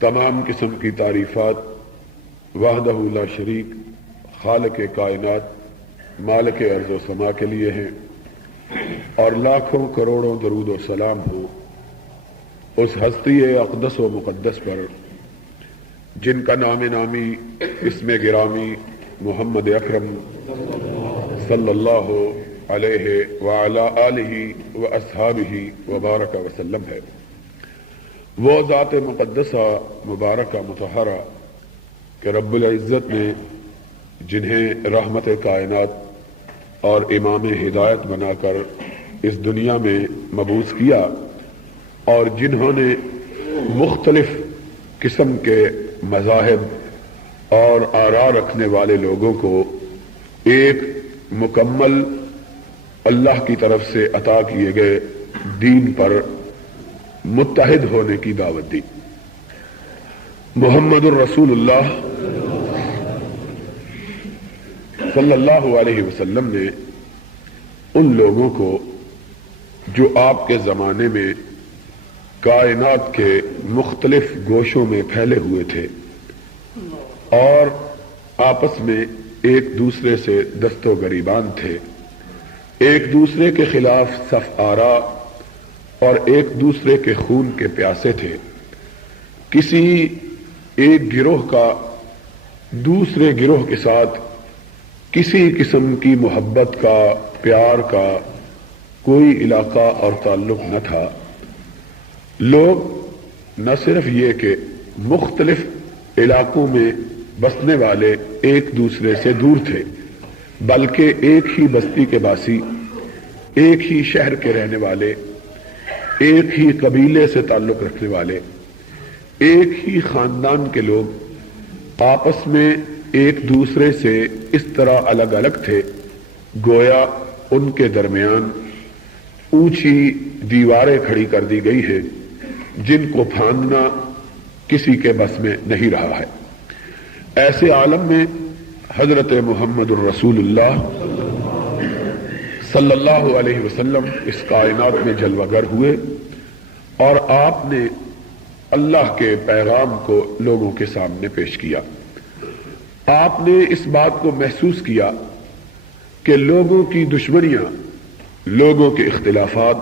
تمام قسم کی تعریفات وحدہ لا شریک خالق کائنات مالک ارض و سما کے لیے ہیں، اور لاکھوں کروڑوں درود و سلام ہو اس ہستی اقدس و مقدس پر جن کا نام نامی اسم گرامی محمد اکرم صلی اللہ علیہ وعلی آلہ واصحابہ وبارک وسلم ہے۔ وہ ذات مقدسہ مبارکہ مطہرہ کہ رب العزت نے جنہیں رحمت کائنات اور امام ہدایت بنا کر اس دنیا میں مبعوث کیا، اور جنہوں نے مختلف قسم کے مذاہب اور آراء رکھنے والے لوگوں کو ایک مکمل اللہ کی طرف سے عطا کیے گئے دین پر متحد ہونے کی دعوت دی۔ محمد الرسول اللہ صلی اللہ علیہ وسلم نے ان لوگوں کو جو آپ کے زمانے میں کائنات کے مختلف گوشوں میں پھیلے ہوئے تھے اور آپس میں ایک دوسرے سے دست و گریبان تھے، ایک دوسرے کے خلاف صف آراء اور ایک دوسرے کے خون کے پیاسے تھے، کسی ایک گروہ کا دوسرے گروہ کے ساتھ کسی قسم کی محبت کا پیار کا کوئی علاقہ اور تعلق نہ تھا۔ لوگ نہ صرف یہ کہ مختلف علاقوں میں بسنے والے ایک دوسرے سے دور تھے، بلکہ ایک ہی بستی کے باسی، ایک ہی شہر کے رہنے والے، ایک ہی قبیلے سے تعلق رکھنے والے، ایک ہی خاندان کے لوگ آپس میں ایک دوسرے سے اس طرح الگ الگ تھے گویا ان کے درمیان اونچی دیواریں کھڑی کر دی گئی ہے جن کو پھاندنا کسی کے بس میں نہیں رہا ہے۔ ایسے عالم میں حضرت محمد الرسول اللہ صلی اللہ علیہ وسلم اس کائنات میں جلوہ گر ہوئے، اور آپ نے اللہ کے پیغام کو لوگوں کے سامنے پیش کیا۔ آپ نے اس بات کو محسوس کیا کہ لوگوں کی دشمنیاں، لوگوں کے اختلافات،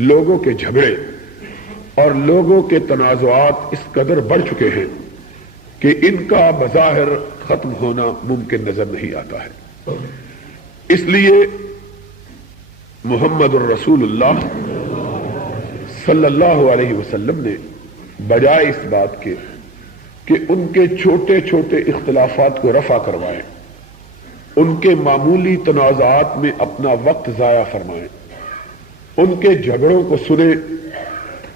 لوگوں کے جھگڑے اور لوگوں کے تنازعات اس قدر بڑھ چکے ہیں کہ ان کا بظاہر ختم ہونا ممکن نظر نہیں آتا ہے۔ اس لیے محمد الرسول اللہ صلی اللہ علیہ وسلم نے بجائے اس بات کے کہ ان کے چھوٹے چھوٹے اختلافات کو رفع کروائیں، ان کے معمولی تنازعات میں اپنا وقت ضائع فرمائیں، ان کے جھگڑوں کو سنیں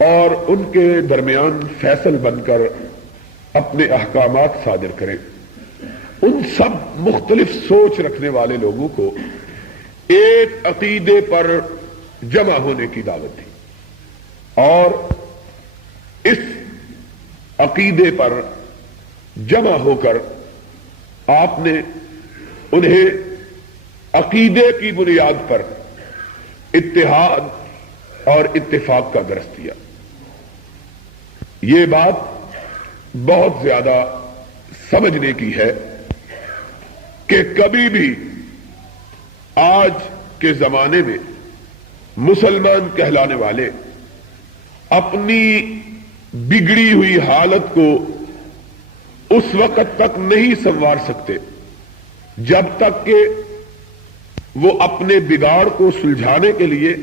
اور ان کے درمیان فیصل بن کر اپنے احکامات صادر کریں، ان سب مختلف سوچ رکھنے والے لوگوں کو ایک عقیدے پر جمع ہونے کی دعوت دی، اور اس عقیدے پر جمع ہو کر آپ نے انہیں عقیدے کی بنیاد پر اتحاد اور اتفاق کا درس دیا۔ یہ بات بہت زیادہ سمجھنے کی ہے کہ کبھی بھی آج کے زمانے میں مسلمان کہلانے والے اپنی بگڑی ہوئی حالت کو اس وقت تک نہیں سنوار سکتے جب تک کہ وہ اپنے بگاڑ کو سلجھانے کے لیے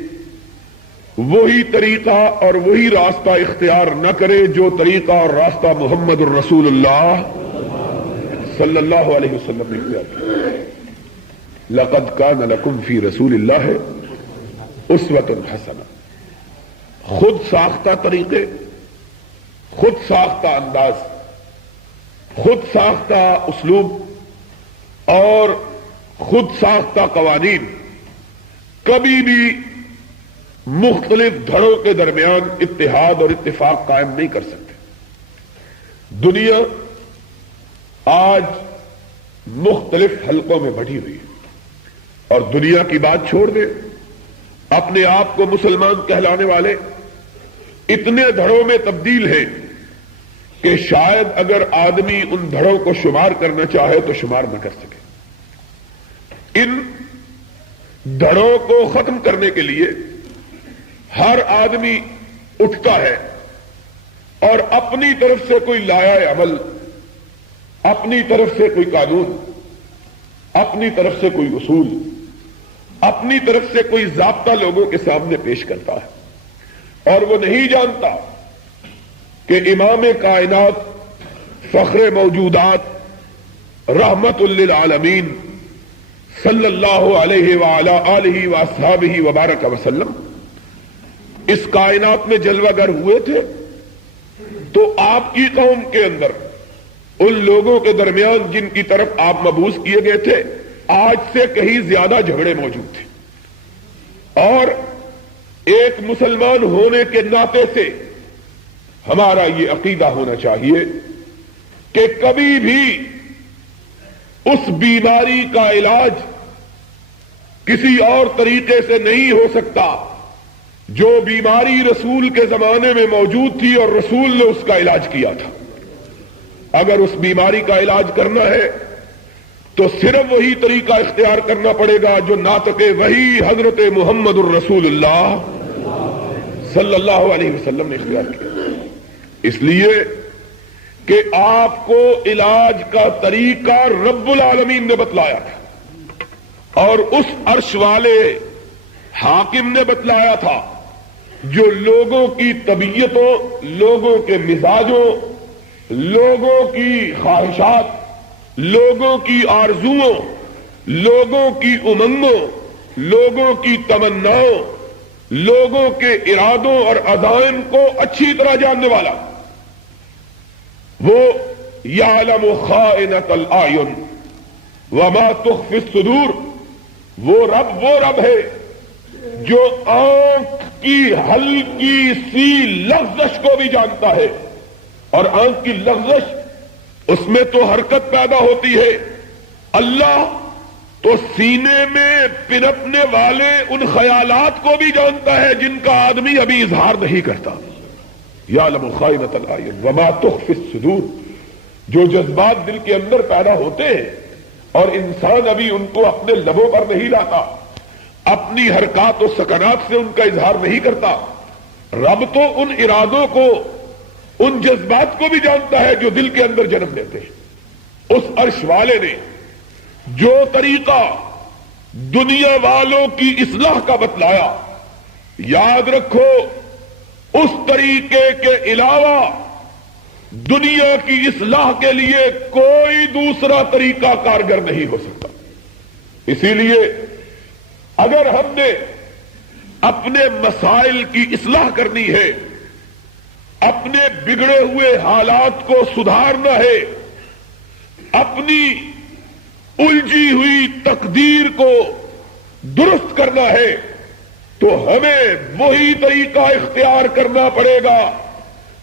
وہی طریقہ اور وہی راستہ اختیار نہ کرے جو طریقہ اور راستہ محمد الرسول اللہ صلی اللہ علیہ وسلم نے اختیار کیا۔ لقد کان لکم فی رسول اللہ اسوۃ حسنہ، خود ساختہ طریقے، خود ساختہ انداز، خود ساختہ اسلوب اور خود ساختہ قوانین کبھی بھی مختلف دھڑوں کے درمیان اتحاد اور اتفاق قائم نہیں کر سکتے۔ دنیا آج مختلف حلقوں میں بٹی ہوئی ہے، اور دنیا کی بات چھوڑ دیں، اپنے آپ کو مسلمان کہلانے والے اتنے دھڑوں میں تبدیل ہیں کہ شاید اگر آدمی ان دھڑوں کو شمار کرنا چاہے تو شمار نہ کر سکے۔ ان دھڑوں کو ختم کرنے کے لیے ہر آدمی اٹھتا ہے اور اپنی طرف سے کوئی لایا عمل، اپنی طرف سے کوئی قانون، اپنی طرف سے کوئی اصول، اپنی طرف سے کوئی ضابطہ لوگوں کے سامنے پیش کرتا ہے، اور وہ نہیں جانتا کہ امام کائنات، فخر موجودات، رحمت للعالمین صلی اللہ علیہ وعلی آلہ واصحابہ وبارک وسلم اس کائنات میں جلوہ گر ہوئے تھے، تو آپ کی قوم کے اندر ان لوگوں کے درمیان جن کی طرف آپ مبعوث کیے گئے تھے آج سے کہیں زیادہ جھگڑے موجود تھے، اور ایک مسلمان ہونے کے ناطے سے ہمارا یہ عقیدہ ہونا چاہیے کہ کبھی بھی اس بیماری کا علاج کسی اور طریقے سے نہیں ہو سکتا جو بیماری رسول کے زمانے میں موجود تھی اور رسول نے اس کا علاج کیا تھا۔ اگر اس بیماری کا علاج کرنا ہے تو صرف وہی طریقہ اختیار کرنا پڑے گا جو ناطق وحی حضرت محمد الرسول اللہ صلی اللہ علیہ وسلم نے اختیار کیا، اس لیے کہ آپ کو علاج کا طریقہ رب العالمین نے بتلایا تھا اور اس عرش والے حاکم نے بتلایا تھا جو لوگوں کی طبیعتوں، لوگوں کے مزاجوں، لوگوں کی خواہشات، لوگوں کی آرزوؤں، لوگوں کی امنگوں، لوگوں کی تمناؤں، لوگوں کے ارادوں اور عزائم کو اچھی طرح جاننے والا، وہ یعلم خائنۃ الاعین وما تخفی الصدور، وہ رب ہے جو آنکھ کی ہلکی سی لغزش کو بھی جانتا ہے، اور آنکھ کی لغزش اس میں تو حرکت پیدا ہوتی ہے، اللہ تو سینے میں پنپنے والے ان خیالات کو بھی جانتا ہے جن کا آدمی ابھی اظہار نہیں کرتا۔ یعلم خائنۃ الاعین وما تخفی الصدور، جو جذبات دل کے اندر پیدا ہوتے ہیں اور انسان ابھی ان کو اپنے لبوں پر نہیں لاتا، اپنی حرکات و سکنات سے ان کا اظہار نہیں کرتا، رب تو ان ارادوں کو، ان جذبات کو بھی جانتا ہے جو دل کے اندر جنم لیتے ہیں۔ اس عرش والے نے جو طریقہ دنیا والوں کی اصلاح کا بتلایا، یاد رکھو اس طریقے کے علاوہ دنیا کی اصلاح کے لیے کوئی دوسرا طریقہ کارگر نہیں ہو سکتا۔ اسی لیے اگر ہم نے اپنے مسائل کی اصلاح کرنی ہے، اپنے بگڑے ہوئے حالات کو سدھارنا ہے، اپنی الجھی ہوئی تقدیر کو درست کرنا ہے، تو ہمیں وہی طریقہ اختیار کرنا پڑے گا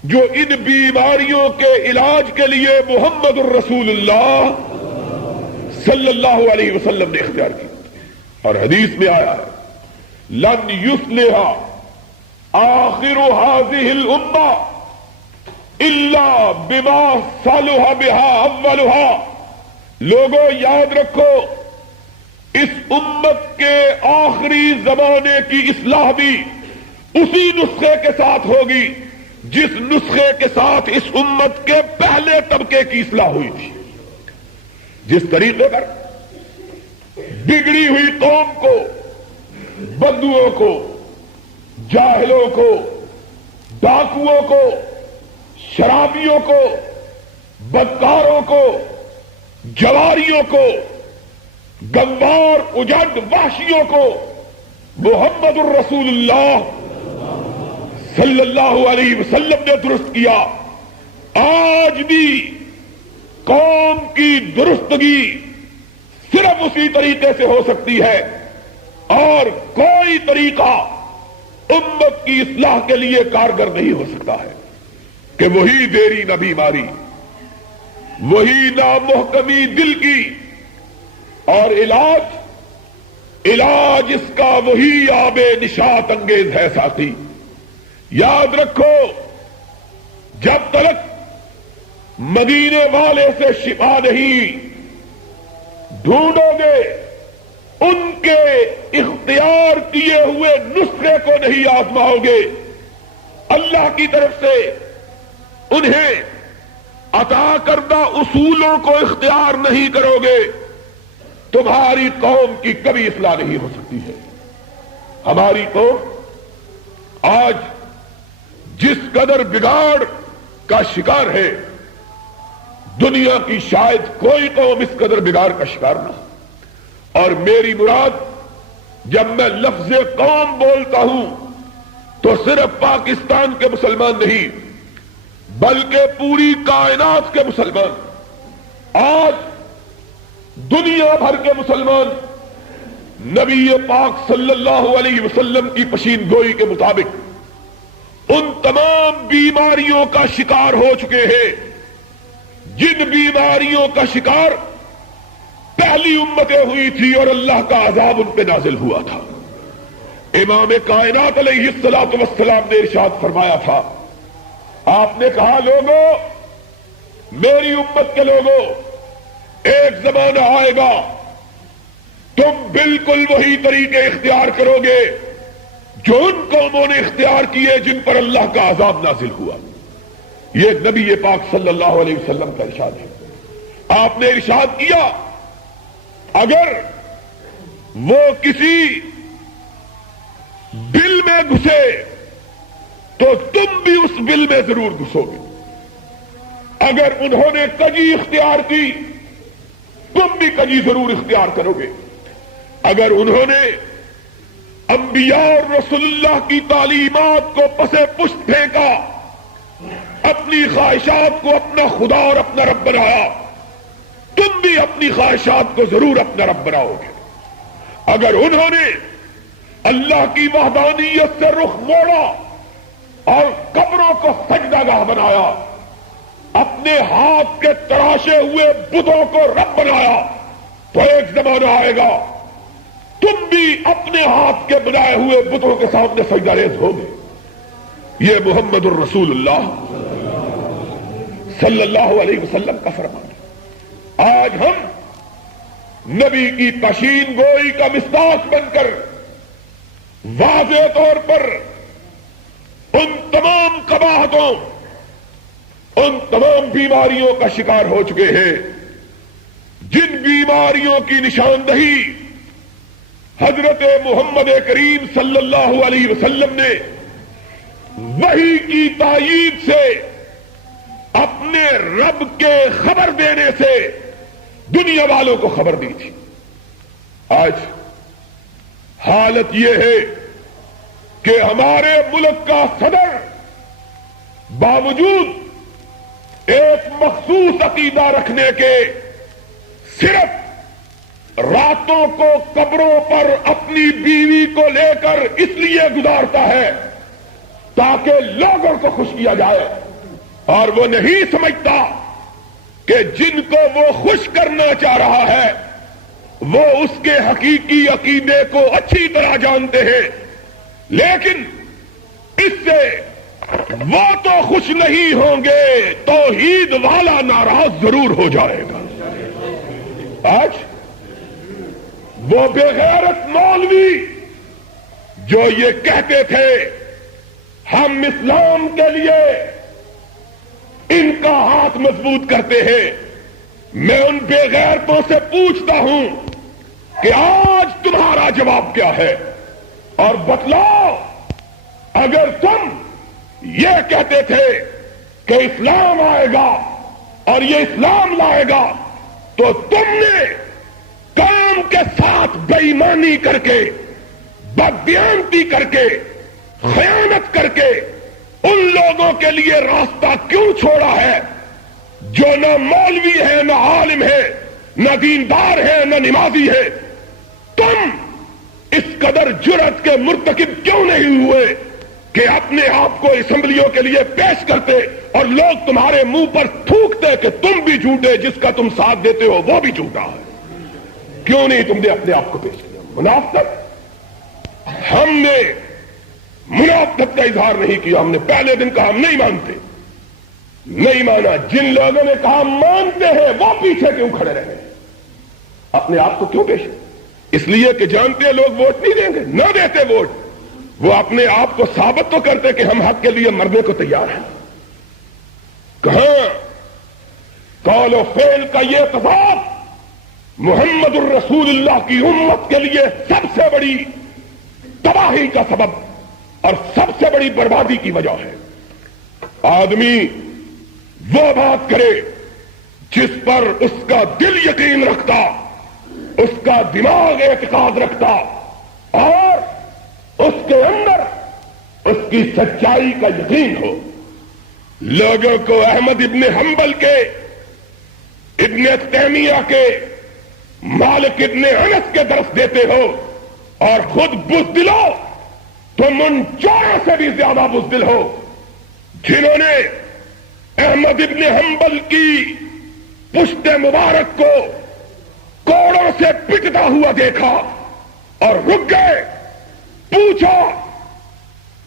جو ان بیماریوں کے علاج کے لیے محمد الرسول اللہ صلی اللہ علیہ وسلم نے اختیار کی، اور حدیث میں آیا ہے لن یصلح آخر هذه الامہ الا بما صلح بها اولها۔ لوگوں یاد رکھو اس امت کے آخری زمانے کی اصلاح بھی اسی نسخے کے ساتھ ہوگی جس نسخے کے ساتھ اس امت کے پہلے طبقے کی اصلاح ہوئی تھی۔ جس طریقے پر بگڑی ہوئی قوم کو، بدوؤں کو، جاہلوں کو، ڈاکوؤں کو، شرابیوں کو، بدکاروں کو، جواریوں کو، گنوار اجڑ وحشیوں کو محمد الرسول اللہ صلی اللہ علیہ وسلم نے درست کیا۔ آج بھی قوم کی درستگی صرف اسی طریقے سے ہو سکتی ہے، اور کوئی طریقہ امت کی اصلاح کے لیے کارگر نہیں ہو سکتا ہے کہ وہی دیری نہ بیماری، وہی نہ محکمی دل کی، اور علاج اس کا وہی آب نشاط انگیز ہے۔ ساتھی یاد رکھو، جب تک مدینے والے سے شفا نہیں ڈھونڈو گے، ان کے اختیار کیے ہوئے نسخے کو نہیں آزماؤ گے، اللہ کی طرف سے انہیں عطا کردہ اصولوں کو اختیار نہیں کرو گے، تمہاری قوم کی کبھی اصلاح نہیں ہو سکتی ہے۔ ہماری قوم آج جس قدر بگاڑ کا شکار ہے، دنیا کی شاید کوئی قوم اس قدر بگاڑ کا شکار نہ ہو۔ اور میری مراد جب میں لفظ قوم بولتا ہوں تو صرف پاکستان کے مسلمان نہیں بلکہ پوری کائنات کے مسلمان، آج دنیا بھر کے مسلمان نبی پاک صلی اللہ علیہ وسلم کی پشین گوئی کے مطابق ان تمام بیماریوں کا شکار ہو چکے ہیں جن بیماریوں کا شکار پہلی امتیں ہوئی تھی اور اللہ کا عذاب ان پہ نازل ہوا تھا۔ امام کائنات علیہ الصلوۃ والسلام نے ارشاد فرمایا تھا، آپ نے کہا لوگوں، میری امت کے لوگوں، ایک زمانہ آئے گا تم بالکل وہی طریقے اختیار کرو گے جو ان قوموں نے اختیار کیے جن پر اللہ کا عذاب نازل ہوا۔ یہ نبی پاک صلی اللہ علیہ وسلم کا ارشاد ہے۔ آپ نے ارشاد کیا، اگر وہ کسی بل میں گھسے تو تم بھی اس بل میں ضرور گھسو گے، اگر انہوں نے کجی اختیار کی تم بھی کجی ضرور اختیار کرو گے، اگر انہوں نے انبیاء اور رسول اللہ کی تعلیمات کو پسے پشت پھینکا، اپنی خواہشات کو اپنا خدا اور اپنا رب بنایا، تم بھی اپنی خواہشات کو ضرور اپنا رب بناؤ گے، اگر انہوں نے اللہ کی وحدانیت سے رخ موڑا اور قبروں کو سجدہ گاہ بنایا، اپنے ہاتھ کے تراشے ہوئے بتوں کو رب بنایا، تو ایک زمانہ آئے گا تم بھی اپنے ہاتھ کے بنائے ہوئے بتوں کے سامنے سجدہ ریز ہوگے۔ یہ محمد الرسول اللہ صلی اللہ علیہ وسلم کا فرمان ہے۔ آج ہم نبی کی پشین گوئی کا مصداق بن کر واضح طور پر ان تمام قباحتوں، ان تمام بیماریوں کا شکار ہو چکے ہیں جن بیماریوں کی نشاندہی حضرت محمد کریم صلی اللہ علیہ وسلم نے وحی کی تائید سے، اپنے رب کے خبر دینے سے دنیا والوں کو خبر دی تھی۔ آج حالت یہ ہے کہ ہمارے ملک کا صدر باوجود ایک مخصوص عقیدہ رکھنے کے صرف راتوں کو قبروں پر اپنی بیوی کو لے کر اس لیے گزارتا ہے تاکہ لوگوں کو خوش کیا جائے، اور وہ نہیں سمجھتا کہ جن کو وہ خوش کرنا چاہ رہا ہے وہ اس کے حقیقی عقیدے کو اچھی طرح جانتے ہیں، لیکن اس سے وہ تو خوش نہیں ہوں گے، توحید والا ناراض ضرور ہو جائے گا۔ آج وہ بے غیرت مولوی جو یہ کہتے تھے ہم اسلام کے لیے ان کا ہاتھ مضبوط کرتے ہیں، میں ان بے غیرتوں سے پوچھتا ہوں کہ آج تمہارا جواب کیا ہے؟ اور بتلاؤ، اگر تم یہ کہتے تھے کہ اسلام آئے گا اور یہ اسلام لائے گا تو تم نے قوم کے ساتھ بے ایمانی کر کے، بددیانتی کر کے، خیانت کر کے ان لوگوں کے لیے راستہ کیوں چھوڑا ہے جو نہ مولوی ہے، نہ عالم ہے، نہ دیندار ہے، نہ نمازی ہے؟ تم اس قدر جرأت کے مرتکب کیوں نہیں ہوئے کہ اپنے آپ کو اسمبلیوں کے لیے پیش کرتے اور لوگ تمہارے منہ پر تھوکتے کہ تم بھی جھوٹے، جس کا تم ساتھ دیتے ہو وہ بھی جھوٹا ہے؟ کیوں نہیں تم نے اپنے آپ کو پیش کیا؟ منافقت، ہم نے منافقت کا اظہار نہیں کیا، ہم نے پہلے دن کہا ہم نہیں مانتے، نہیں مانا. جن لوگوں نے کہا مانتے ہیں وہ پیچھے کیوں کھڑے رہے؟ اپنے آپ کو کیوں پیش؟ اس لیے کہ جانتے ہیں لوگ ووٹ نہیں دیں گے. نہ دیتے ووٹ، وہ اپنے آپ کو ثابت تو کرتے کہ ہم حق کے لیے مرنے کو تیار ہیں. کہاں قول و فعل کا یہ تضاد محمد الرسول اللہ کی امت کے لیے سب سے بڑی تباہی کا سبب اور سب سے بڑی بربادی کی وجہ ہے. آدمی وہ بات کرے جس پر اس کا دل یقین رکھتا، اس کا دماغ اعتقاد رکھتا اور اس کے اندر اس کی سچائی کا یقین ہو. لوگوں کو احمد ابن حنبل کے، ابن تیمیہ کے، مالک ابن انس کے درس دیتے ہو اور خود بزدل ہو. تم ان چوروں سے بھی زیادہ بزدل ہو جنہوں نے احمد ابن حنبل کی پشت مبارک کو کوڑوں سے پٹتا ہوا دیکھا اور رک گئے. پوچھا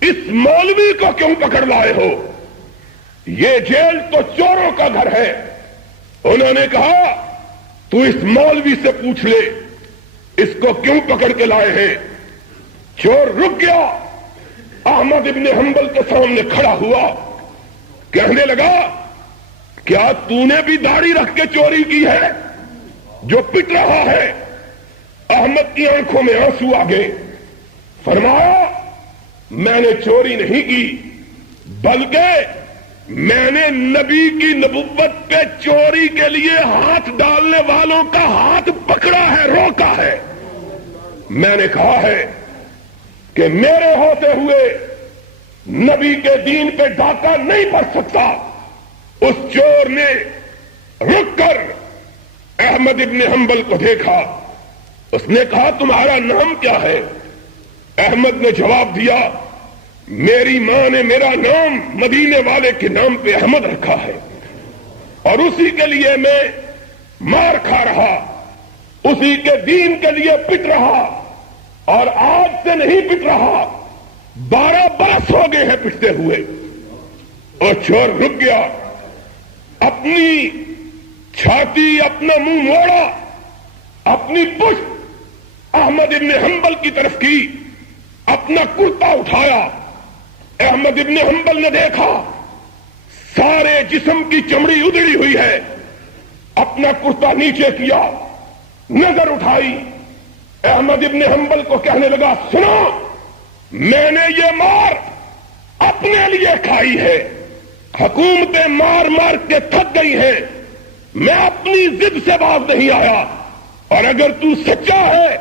اس مولوی کو کیوں پکڑ لائے ہو؟ یہ جیل تو چوروں کا گھر ہے. انہوں نے کہا تو اس مولوی سے پوچھ لے اس کو کیوں پکڑ کے لائے ہیں. چور رک گیا، احمد ابن حنبل کے سامنے کھڑا ہوا، کہنے لگا کیا تو نے بھی داڑھی رکھ کے چوری کی ہے جو پٹ رہا ہے؟ احمد کی آنکھوں میں آنسو آ گئے. فرمایا میں نے چوری نہیں کی، بلکہ میں نے نبی کی نبوت پہ چوری کے لیے ہاتھ ڈالنے والوں کا ہاتھ پکڑا ہے، روکا ہے. میں نے کہا ہے کہ میرے ہوتے ہوئے نبی کے دین پہ ڈاکہ نہیں پڑ سکتا. اس چور نے رک کر احمد ابن حنبل کو دیکھا. اس نے کہا تمہارا نام کیا ہے؟ احمد نے جواب دیا میری ماں نے میرا نام مدینے والے کے نام پہ احمد رکھا ہے اور اسی کے لیے میں مار کھا رہا، اسی کے دین کے لیے پٹ رہا اور آج سے نہیں پٹ رہا، 12 برس ہو گئے ہیں پٹتے ہوئے. اور چور رک گیا، اپنی چھاتی، اپنا منہ موڑا، اپنی پشت احمد ابن حنبل کی طرف کی، اپنا کرتا اٹھایا. احمد ابن حنبل نے دیکھا سارے جسم کی چمڑی ادھڑی ہوئی ہے. اپنا کرتا نیچے کیا، نظر اٹھائی. احمد ابن حنبل کو کہنے لگا سنو، میں نے یہ مار اپنے لیے کھائی ہے. حکومتیں مار مار کے تھک گئی ہیں، میں اپنی ضد سے باز نہیں آیا. اور اگر تو سچا ہے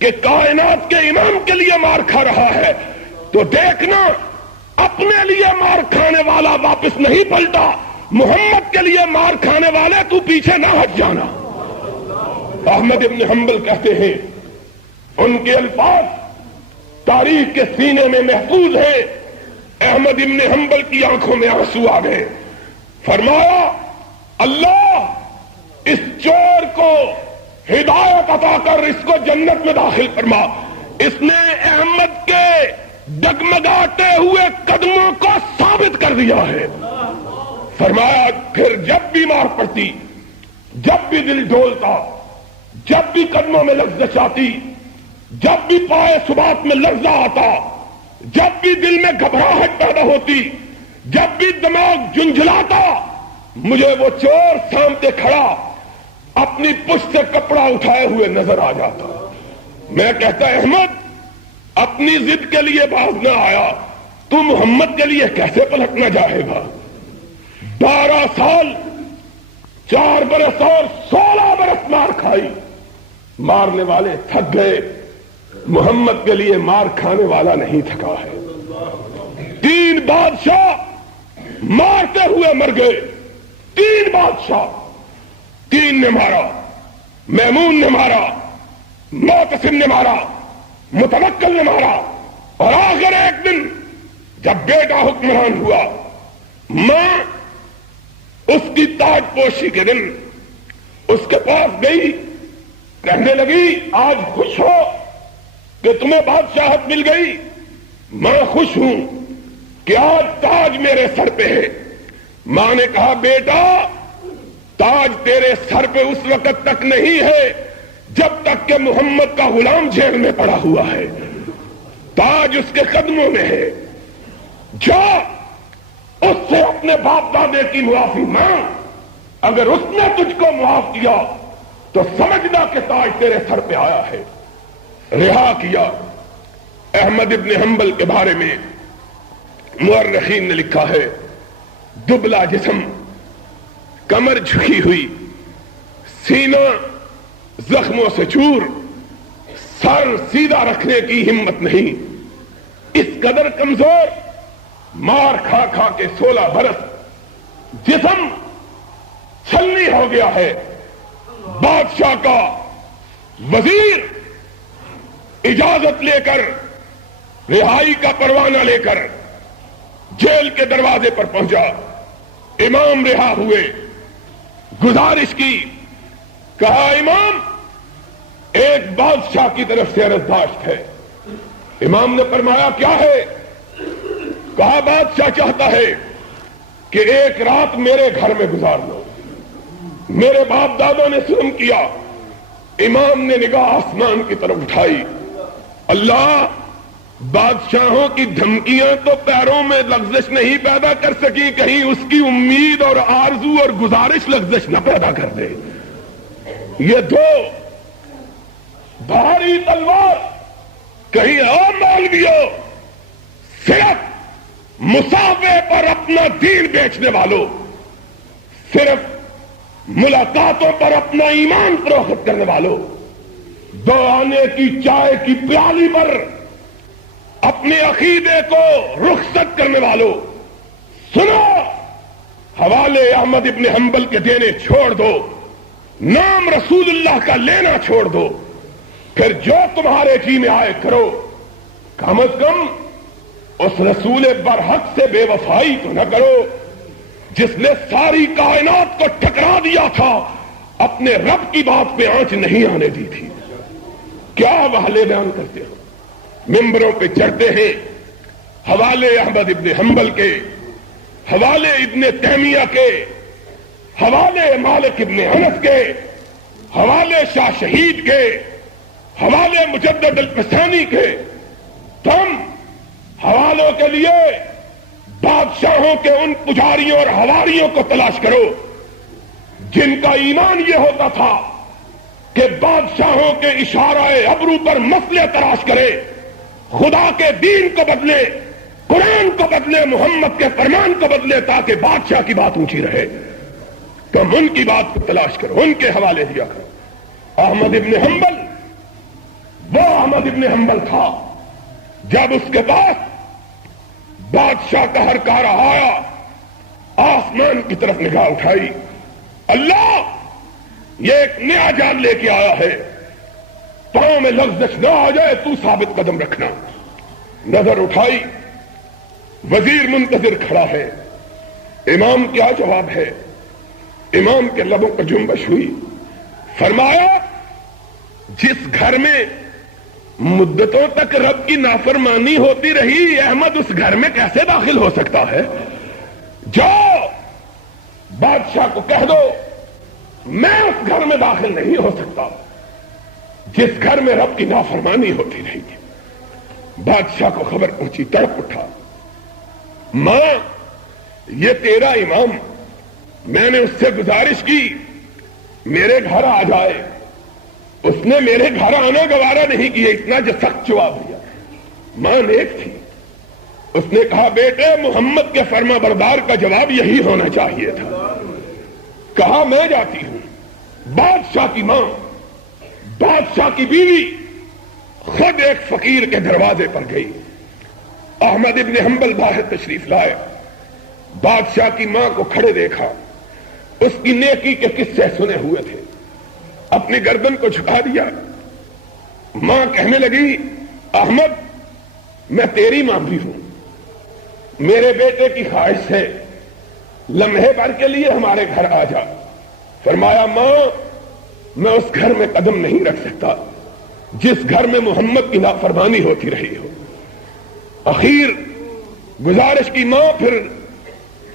کہ کائنات کے امام کے لیے مار کھا رہا ہے تو دیکھنا اپنے لیے مار کھانے والا واپس نہیں پلٹا، محمد کے لیے مار کھانے والے تو پیچھے نہ ہٹ جانا. احمد ابن حنبل کہتے ہیں، ان کے الفاظ تاریخ کے سینے میں محفوظ ہیں. احمد ابن حنبل کی آنکھوں میں آنسو آ گئے. فرمایا اللہ اس چور کو ہدایت عطا کر اس کو جنت میں داخل فرما. اس نے احمد کے ڈگمگاتے ہوئے قدموں کو ثابت کر دیا ہے. فرمایا پھر جب بھی مار پڑتی، جب بھی دل ڈولتا، جب بھی قدموں میں لرزش آتی، جب بھی پائے سبات میں لرزہ آتا، جب بھی دل میں گھبراہٹ پیدا ہوتی، جب بھی دماغ جھنجھلاتا، مجھے وہ چور سامنے کھڑا اپنی پشت سے کپڑا اٹھائے ہوئے نظر آ جاتا. میں کہتا احمد اپنی ضد کے لیے باز نہ آیا، تو محمد کے لیے کیسے پلٹنا چاہے گا؟ 12 سال 4 برس اور 16 برس مار کھائی، مارنے والے تھک گئے، محمد کے لیے مار کھانے والا نہیں تھکا ہے. 3 بادشاہ مارتے ہوئے مر گئے، 3 بادشاہ، 3 نے مارا، میمون نے مارا، معتصم نے مارا، متوکل نے مارا، اور آخر ایک دن جب بیٹا حکمران ہوا، ماں اس کی تاج پوشی کے دن اس کے پاس گئی، کہنے لگی آج خوش ہو کہ تمہیں بادشاہت مل گئی؟ میں خوش ہوں کہ آج تاج میرے سر پہ ہے. ماں نے کہا بیٹا تاج تیرے سر پہ اس وقت تک نہیں ہے جب تک کہ محمد کا غلام جیل میں پڑا ہوا ہے، تاج اس کے قدموں میں ہے، جا اس سے اپنے باپ دادے کی معافی مانگ، اگر اس نے تجھ کو معاف کیا تو سمجھنا کہ تاج تیرے سر پہ آیا ہے۔ رہا کیا۔ احمد ابن حنبل کے بارے میں مورخین نے لکھا ہے دبلا جسم، کمر جھکی ہوئی، سینہ زخموں سے چور، سر سیدھا رکھنے کی ہمت نہیں، اس قدر کمزور، مار کھا کھا کے 16 برس جسم چھلنی ہو گیا ہے۔ بادشاہ کا وزیر اجازت لے کر رہائی کا پروانہ لے کر جیل کے دروازے پر پہنچا، امام رہا ہوئے، گزارش کی، کہا امام ایک بادشاہ کی طرف سے عرضداشت ہے۔ امام نے فرمایا کیا ہے؟ کہا بادشاہ چاہتا ہے کہ ایک رات میرے گھر میں گزار لو۔ میرے باپ دادوں نے ظلم کیا۔ امام نے نگاہ آسمان کی طرف اٹھائی، اللہ بادشاہوں کی دھمکیاں تو پیروں میں لغزش نہیں پیدا کر سکی، کہیں اس کی امید اور آرزو اور گزارش لغزش نہ پیدا کر دے۔ یہ دو بھاری تلوار کہیں اور مولویوں، صرف مسافے پر اپنا دین بیچنے والوں، صرف ملاقاتوں پر اپنا ایمان فروخت کرنے والوں، دو آنے کی چائے کی پیالی پر اپنے عقیدے کو رخصت کرنے والوں، سنو، حوالے احمد ابن حنبل کے دینے چھوڑ دو، نام رسول اللہ کا لینا چھوڑ دو، پھر جو تمہارے جی میں آئے کرو، کم از کم اس رسول برحق سے بے وفائی تو نہ کرو جس نے ساری کائنات کو ٹکرا دیا تھا، اپنے رب کی بات پہ آنچ نہیں آنے دی تھی۔ کیا حوالے بیان کرتے ہو؟ ممبروں پہ چڑھتے ہیں، حوالے احمد ابن حنبل کے، حوالے ابن تیمیہ کے، حوالے مالک ابن انس کے، حوالے شاہ شہید کے، حوالے مجدد الفسانی کے۔ تم حوالوں کے لیے بادشاہوں کے ان پجاریوں اور حواریوں کو تلاش کرو جن کا ایمان یہ ہوتا تھا کہ بادشاہوں کے اشارہ ابرو پر مسئلے تلاش کرے، خدا کے دین کو بدلے، قرآن کو بدلے، محمد کے فرمان کو بدلے، تاکہ بادشاہ کی بات اونچی رہے۔ تم ان کی بات کو تلاش کرو، ان کے حوالے دیا کرو۔ احمد ابن حنبل وہ احمد ابن حنبل تھا جب اس کے پاس بادشاہ کا ہر کارا آیا، آسمان کی طرف نگاہ اٹھائی، اللہ یہ ایک نیا جان لے کے آیا ہے، پاؤں میں لغزش نہ آ جائے، تو ثابت قدم رکھنا۔ نظر اٹھائی، وزیر منتظر کھڑا ہے، امام کیا جواب ہے؟ امام کے لبوں پر جنبش ہوئی، فرمایا جس گھر میں مدتوں تک رب کی نافرمانی ہوتی رہی، احمد اس گھر میں کیسے داخل ہو سکتا ہے؟ جاؤ بادشاہ کو کہہ دو میں اس گھر میں داخل نہیں ہو سکتا جس گھر میں رب کی نافرمانی ہوتی رہی۔ بادشاہ کو خبر پہنچی، تڑپ اٹھا، ماں یہ تیرا امام، میں نے اس سے گزارش کی میرے گھر آ جائے، اس نے میرے گھر آنا گوارا نہیں کیا، اتنا جو سخت جواب دیا۔ ماں نیک تھی، اس نے کہا بیٹے محمد کے فرما بردار کا جواب یہی ہونا چاہیے تھا۔ کہا میں جاتی ہوں۔ بادشاہ کی ماں، بادشاہ کی بیوی خود ایک فقیر کے دروازے پر گئی۔ احمد ابن حنبل باہر تشریف لائے، بادشاہ کی ماں کو کھڑے دیکھا، اس کی نیکی کے قصے سنے ہوئے تھے، اپنی گردن کو جھکا دیا۔ ماں کہنے لگی احمد میں تیری ماں بھی ہوں، میرے بیٹے کی خواہش ہے لمحے بھر کے لیے ہمارے گھر آ جا۔ فرمایا ماں میں اس گھر میں قدم نہیں رکھ سکتا جس گھر میں محمد کی نافرمانی ہوتی رہی ہو۔ اخیر گزارش کی ماں، پھر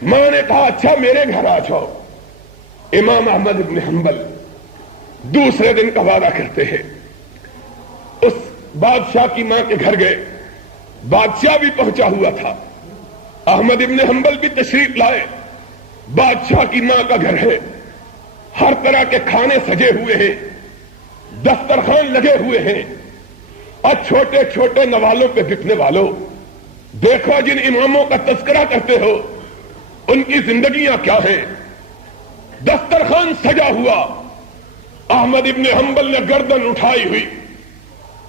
ماں نے کہا اچھا میرے گھر آ جاؤ. امام احمد ابن حنبل دوسرے دن کا وعدہ کرتے ہیں, اس بادشاہ کی ماں کے گھر گئے. بادشاہ بھی پہنچا ہوا تھا, احمد ابن حنبل بھی تشریف لائے. بادشاہ کی ماں کا گھر ہے, ہر طرح کے کھانے سجے ہوئے ہیں, دسترخوان لگے ہوئے ہیں, اور چھوٹے چھوٹے نوالوں پہ بکنے والوں, دیکھو جن اماموں کا تذکرہ کرتے ہو ان کی زندگیاں کیا ہیں. دسترخوان سجا ہوا, احمد ابن حنبل نے گردن اٹھائی ہوئی.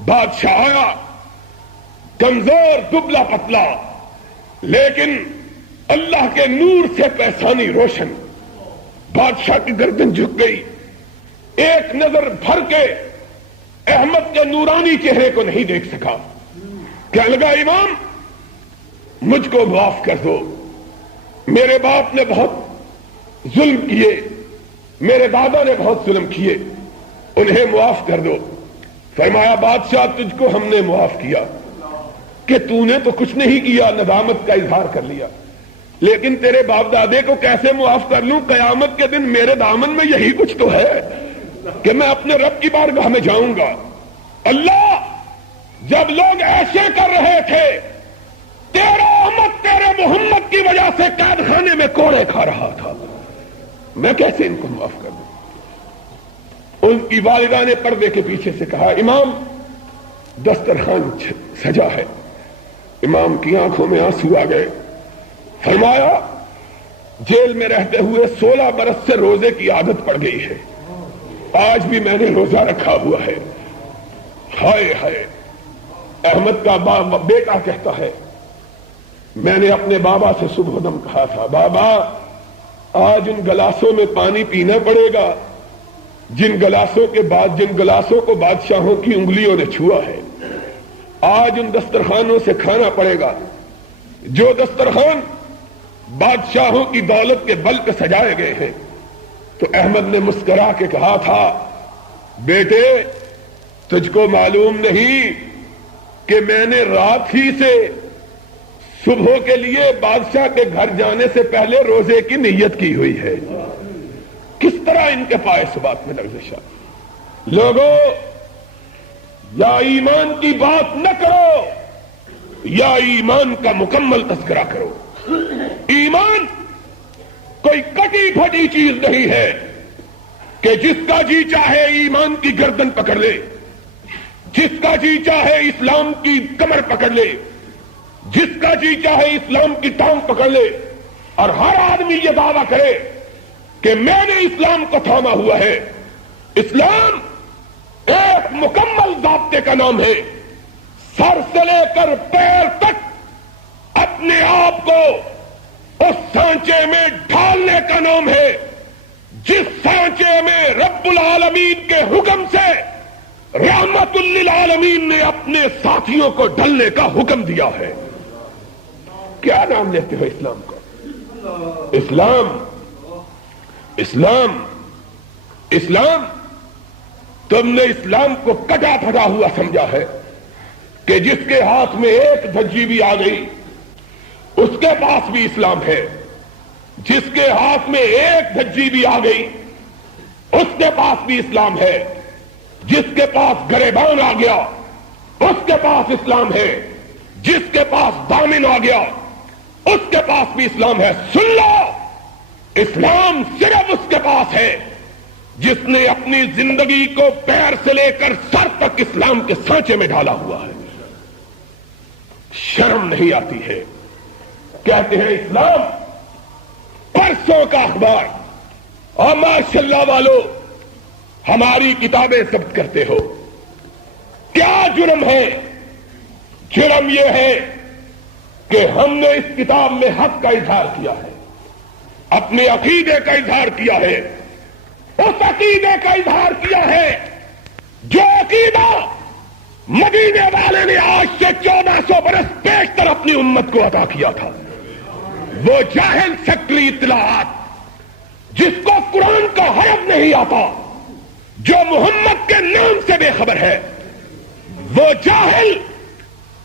بادشاہ آیا, کمزور دبلا پتلا, لیکن اللہ کے نور سے پیشانی روشن. بادشاہ کی گردن جھک گئی, ایک نظر بھر کے احمد کے نورانی چہرے کو نہیں دیکھ سکا. کہنے لگا امام مجھ کو معاف کر دو, میرے باپ نے بہت ظلم کیے, میرے دادا نے بہت ظلم کیے, انہیں معاف کر دو. فرمایا بادشاہ تجھ کو ہم نے معاف کیا کہ تو نے تو کچھ نہیں کیا, ندامت کا اظہار کر لیا, لیکن تیرے باپ دادے کو کیسے معاف کر لوں؟ قیامت کے دن میرے دامن میں یہی کچھ تو ہے کہ میں اپنے رب کی بارگاہ میں جاؤں گا. اللہ جب لوگ ایسے کر رہے تھے, تیرا احمد تیرے محمد کی وجہ سے قید خانے میں کوڑے کھا رہا تھا, میں کیسے ان کو معاف کر دوں؟ ان کی والدہ نے پردے کے پیچھے سے کہا امام دسترخوان سجا ہے. امام کی آنکھوں میں آنسو آ گئے. فرمایا جیل میں رہتے ہوئے 16 برس سے روزے کی عادت پڑ گئی ہے, آج بھی میں نے روزہ رکھا ہوا ہے. ہائے ہائے. احمد کا بیٹا کہتا ہے میں نے اپنے بابا سے صبح دم کہا تھا, بابا آج ان گلاسوں میں پانی پینا پڑے گا جن گلاسوں کو بادشاہوں کی انگلیوں نے چھوا ہے. آج ان دسترخوانوں سے کھانا پڑے گا جو دسترخوان بادشاہوں کی دولت کے بل پہ سجائے گئے ہیں. تو احمد نے مسکرا کے کہا تھا بیٹے تجھ کو معلوم نہیں کہ میں نے رات ہی سے صبح کے لیے بادشاہ کے گھر جانے سے پہلے روزے کی نیت کی ہوئی ہے. کس طرح ان کے پائے اس بات میں لغزش. لوگوں یا ایمان کی بات نہ کرو یا ایمان کا مکمل تذکرہ کرو. ایمان کوئی کٹی پھٹی چیز نہیں ہے کہ جس کا جی چاہے ایمان کی گردن پکڑ لے, جس کا جی چاہے اسلام کی کمر پکڑ لے, جس کا جی چاہے اسلام کی ٹانگ پکڑ لے, اور ہر آدمی یہ دعویٰ کرے کہ میں نے اسلام کو تھاما ہوا ہے. اسلام ایک مکمل ضابطے کا نام ہے, سر سے لے کر پیر تک اپنے آپ کو اس سانچے میں ڈھالنے کا نام ہے جس سانچے میں رب العالمین کے حکم سے رحمت للعالمین نے اپنے ساتھیوں کو ڈھلنے کا حکم دیا ہے. کیا نام لیتے ہو اسلام کو؟ اسلام اسلام اسلام. تم نے اسلام کو کٹا پھٹا ہوا سمجھا ہے کہ جس کے ہاتھ میں ایک دھجی بھی آ گئی اس کے پاس بھی اسلام ہے, جس کے ہاتھ میں ایک دھجی بھی آ گئی اس کے پاس بھی اسلام ہے, جس کے پاس گریبان آ گیا اس کے پاس اسلام ہے, جس کے پاس دامن آ گیا اس کے پاس بھی اسلام ہے. سن لو, اسلام صرف اس کے پاس ہے جس نے اپنی زندگی کو پیر سے لے کر سر تک اسلام کے سانچے میں ڈالا ہوا ہے. شرم نہیں آتی ہے. کہتے ہیں اسلام پرسوں کا اخبار, اور ماشاء اللہ والو ہماری کتابیں ضبط کرتے ہو. کیا جرم ہے؟ جرم یہ ہے کہ ہم نے اس کتاب میں حق کا اظہار کیا ہے, اپنے عقیدے کا اظہار کیا ہے, اس عقیدے کا اظہار کیا ہے جو عقیدہ مدینے والے نے آج سے 1400 برس بیشتر اپنی امت کو عطا کیا تھا. وہ جاہل سکلی اطلاعات جس کو قرآن کا حرف نہیں آتا, جو محمد کے نام سے بے خبر ہے, وہ جاہل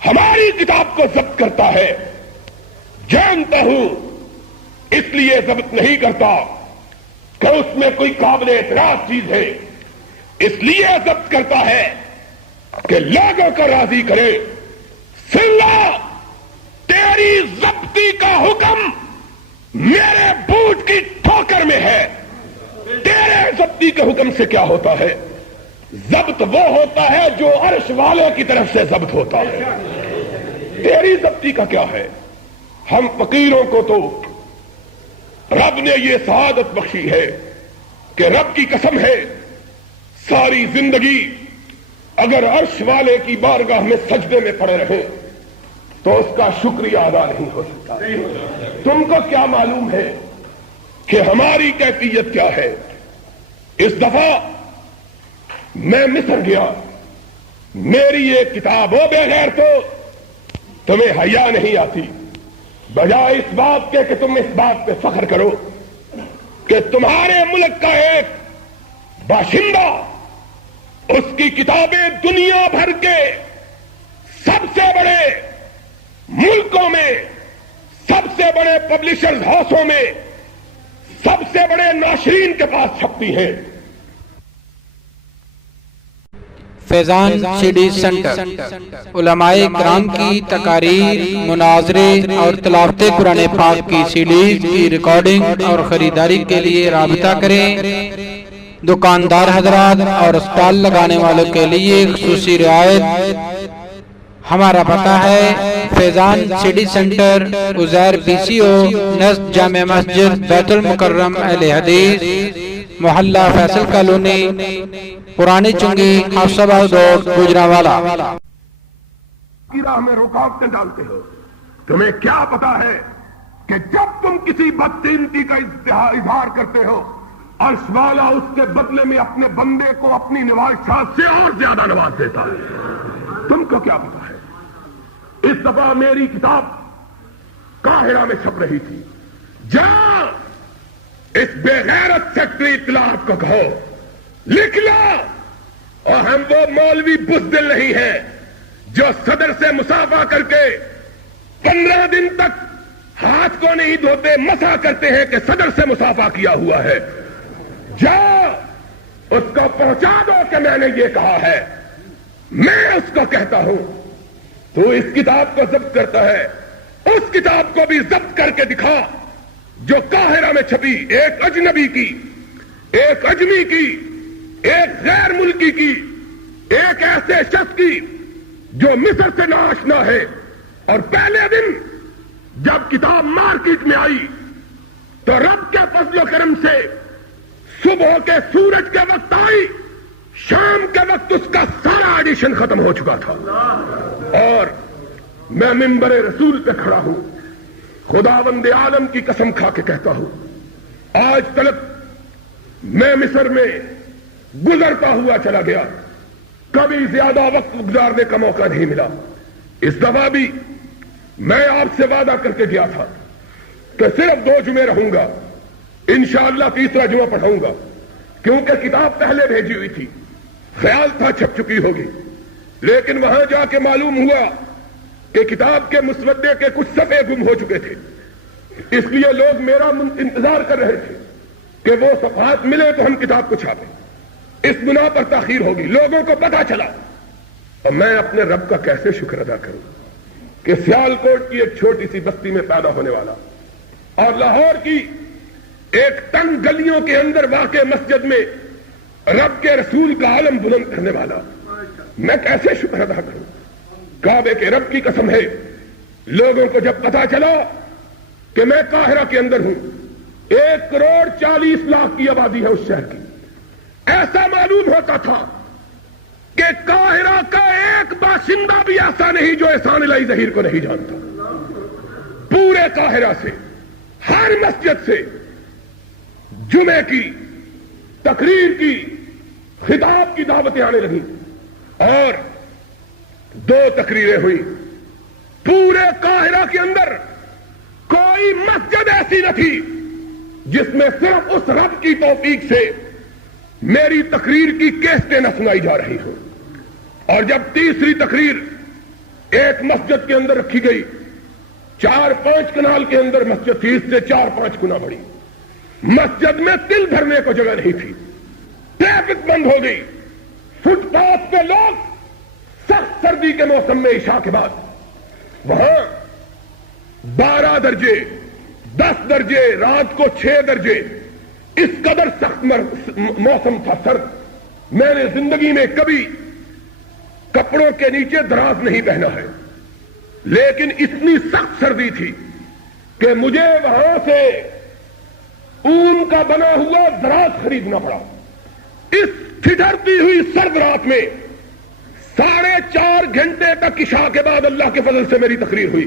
ہماری کتاب کو ضبط کرتا ہے. جانتا ہوں اس لیے ضبط نہیں کرتا کہ اس میں کوئی قابل اعتراض چیز ہے، اس لیے ضبط کرتا ہے کہ لوگوں کو راضی کرے۔ سنگا، تیری ضبطی کا حکم میرے بوٹ کی ٹھوکر میں ہے، تیرے ضبطی کے حکم سے کیا ہوتا ہے؟ ضبط وہ ہوتا ہے جو عرش والے کی طرف سے ضبط ہوتا ہے، تیری ضبطی کا کیا ہے؟ ہم فقیروں کو تو رب نے یہ سعادت بخشی ہے کہ رب کی قسم ہے ساری زندگی اگر عرش والے کی بارگاہ میں سجدے میں پڑے رہے تو اس کا شکریہ ادا نہیں ہو سکتا۔ تم کو کیا معلوم ہے کہ ہماری کیفیت کیا ہے؟ اس دفعہ میں مصر گیا، میری ایک کتاب ہو بغیر تو تمہیں حیا نہیں آتی، بجائے اس بات کے کہ تم اس بات پہ فخر کرو کہ تمہارے ملک کا ایک باشندہ اس کی کتابیں دنیا بھر کے سب سے بڑے ملکوں میں، سب سے بڑے پبلشرز ہاؤسوں میں، سب سے بڑے ناشرین کے پاس چھپتی ہیں۔ فیضان سی ڈی سینٹر علماء کرام کی تقاریر، مناظرے اور تلاوت قرآن پاک کی سی ڈیز کی ریکارڈنگ اور خریداری کے لیے رابطہ کریں۔ دکاندار حضرات اور اسٹال لگانے والوں کے لیے خصوصی رعایت۔ ہمارا پتہ ہے فیضان سی ڈی سینٹر، عزیر پی سی او، نزد جامع مسجد بیت المکرم اہل حدیث، محلہ فیصل کالونی، پرانی چنگی، حفصہ آباد روڈ، گوجرانوالا۔ کی راہ میں رکاوٹیں ڈالتے ہو، تمہیں کیا پتا ہے کہ جب تم کسی بدقیمتی کا اظہار کرتے ہو، عرش والا اس کے بدلے میں اپنے بندے کو اپنی نوازشات سے اور زیادہ نواز دیتا ہے۔ تم کو کیا پتا ہے؟ اس دفعہ میری کتاب قاہرہ میں چھپ رہی تھی، جا اس بے غیرت سیکٹری اطلاعات کو کہو لکھ لا، اور ہم وہ مولوی بزدل نہیں ہیں جو صدر سے مصافحہ کر کے 15 دن تک ہاتھ کو نہیں دھوتے، مسح کرتے ہیں کہ صدر سے مصافحہ کیا ہوا ہے۔ جا اس کو پہنچا دو کہ میں نے یہ کہا ہے، میں اس کو کہتا ہوں تو اس کتاب کو ضبط کرتا ہے، اس کتاب کو بھی ضبط کر کے دکھا جو قاہرہ میں چھپی، ایک اجنبی کی، ایک اجمی کی، ایک غیر ملکی کی، ایک ایسے شخص کی جو مصر سے ناآشنا ہے، اور پہلے دن جب کتاب مارکیٹ میں آئی تو رب کے فضل و کرم سے صبح کے سورج کے وقت آئی، شام کے وقت اس کا سارا ایڈیشن ختم ہو چکا تھا، اور میں منبر رسول پہ کھڑا ہوں، خداوند عالم کی قسم کھا کے کہتا ہوں آج تلک میں مصر میں گزرتا ہوا چلا گیا، کبھی زیادہ وقت گزارنے کا موقع نہیں ملا۔ اس دفعہ بھی میں آپ سے وعدہ کر کے گیا تھا کہ صرف 2 جمعے رہوں گا، انشاءاللہ تیسرا جمعہ پڑھاؤں گا، کیونکہ کتاب پہلے بھیجی ہوئی تھی، خیال تھا چھپ چکی ہوگی، لیکن وہاں جا کے معلوم ہوا کہ کتاب کے مسودے کے کچھ صفحے گم ہو چکے تھے، اس لیے لوگ میرا انتظار کر رہے تھے کہ وہ صفحات ملے تو ہم کتاب کو چھاپیں۔ اس بنا پر تاخیر ہوگی، لوگوں کو پتا چلا، اور میں اپنے رب کا کیسے شکر ادا کروں کہ سیالکوٹ کی ایک چھوٹی سی بستی میں پیدا ہونے والا اور لاہور کی ایک تنگ گلیوں کے اندر واقع مسجد میں رب کے رسول کا عالم بلند کرنے والا، میں کیسے شکر ادا کروں؟ کعبے کے رب کی قسم ہے، لوگوں کو جب پتا چلا کہ میں قاہرہ کے اندر ہوں، 1,40,00,000 کی آبادی ہے اس شہر کی، ایسا معلوم ہوتا تھا کہ قاہرہ کا ایک باشندہ بھی ایسا نہیں جو احسان الہی ظہیر کو نہیں جانتا۔ پورے قاہرہ سے، ہر مسجد سے جمعے کی تقریر کی، خطاب کی دعوتیں آنے لگیں، اور 2 تقریریں ہوئی۔ پورے قاہرہ کے اندر کوئی مسجد ایسی نہ تھی جس میں صرف اس رب کی توفیق سے میری تقریر کی کیسٹیں نہ سنائی جا رہی ہوں۔ اور جب تیسری تقریر ایک مسجد کے اندر رکھی گئی 4-5 کنال کے اندر مسجد تھی، اس سے 4-5 گنا بڑی۔ مسجد میں تل بھرنے کو جگہ نہیں تھی، ٹریفک بند ہو گئی، فٹ پاتھ پہ لوگ سخت سردی کے موسم میں عشاء کے بعد وہاں 12 درجے 10 درجے رات کو 6 درجے اس قدر سخت موسم تھا سرد۔ میں نے زندگی میں کبھی کپڑوں کے نیچے دراز نہیں پہنا ہے، لیکن اتنی سخت سردی تھی کہ مجھے وہاں سے اون کا بنا ہوا دراز خریدنا پڑا۔ اس ٹھٹرتی ہوئی سرد رات میں 4.5 گھنٹے تک عشاء کے بعد اللہ کے فضل سے میری تقریر ہوئی۔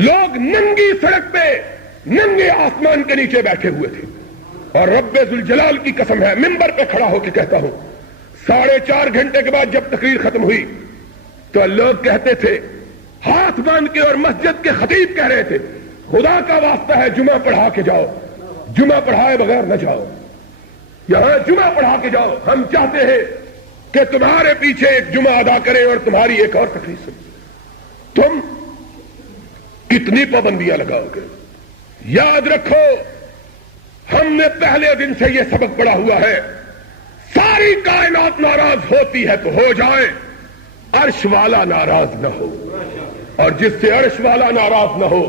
لوگ ننگی سڑک پہ ننگے آسمان کے نیچے بیٹھے ہوئے تھے، اور رب ذوالجلال کی قسم ہے ممبر پہ کھڑا ہو کے کہتا ہوں 4.5 گھنٹے کے بعد جب تقریر ختم ہوئی تو لوگ کہتے تھے ہاتھ باندھ کے، اور مسجد کے خطیب کہہ رہے تھے خدا کا واسطہ ہے جمعہ پڑھا کے جاؤ، جمعہ پڑھائے بغیر نہ جاؤ، یہاں جمعہ پڑھا کے جاؤ، ہم چاہتے ہیں کہ تمہارے پیچھے ایک جمعہ ادا کریں اور تمہاری ایک اور تقریر سنیں۔ تم کتنی پابندیاں لگاؤ گے؟ یاد رکھو ہم نے پہلے دن سے یہ سبق پڑھا ہوا ہے، ساری کائنات ناراض ہوتی ہے تو ہو جائے، عرش والا ناراض نہ ہو، اور جس سے عرش والا ناراض نہ ہو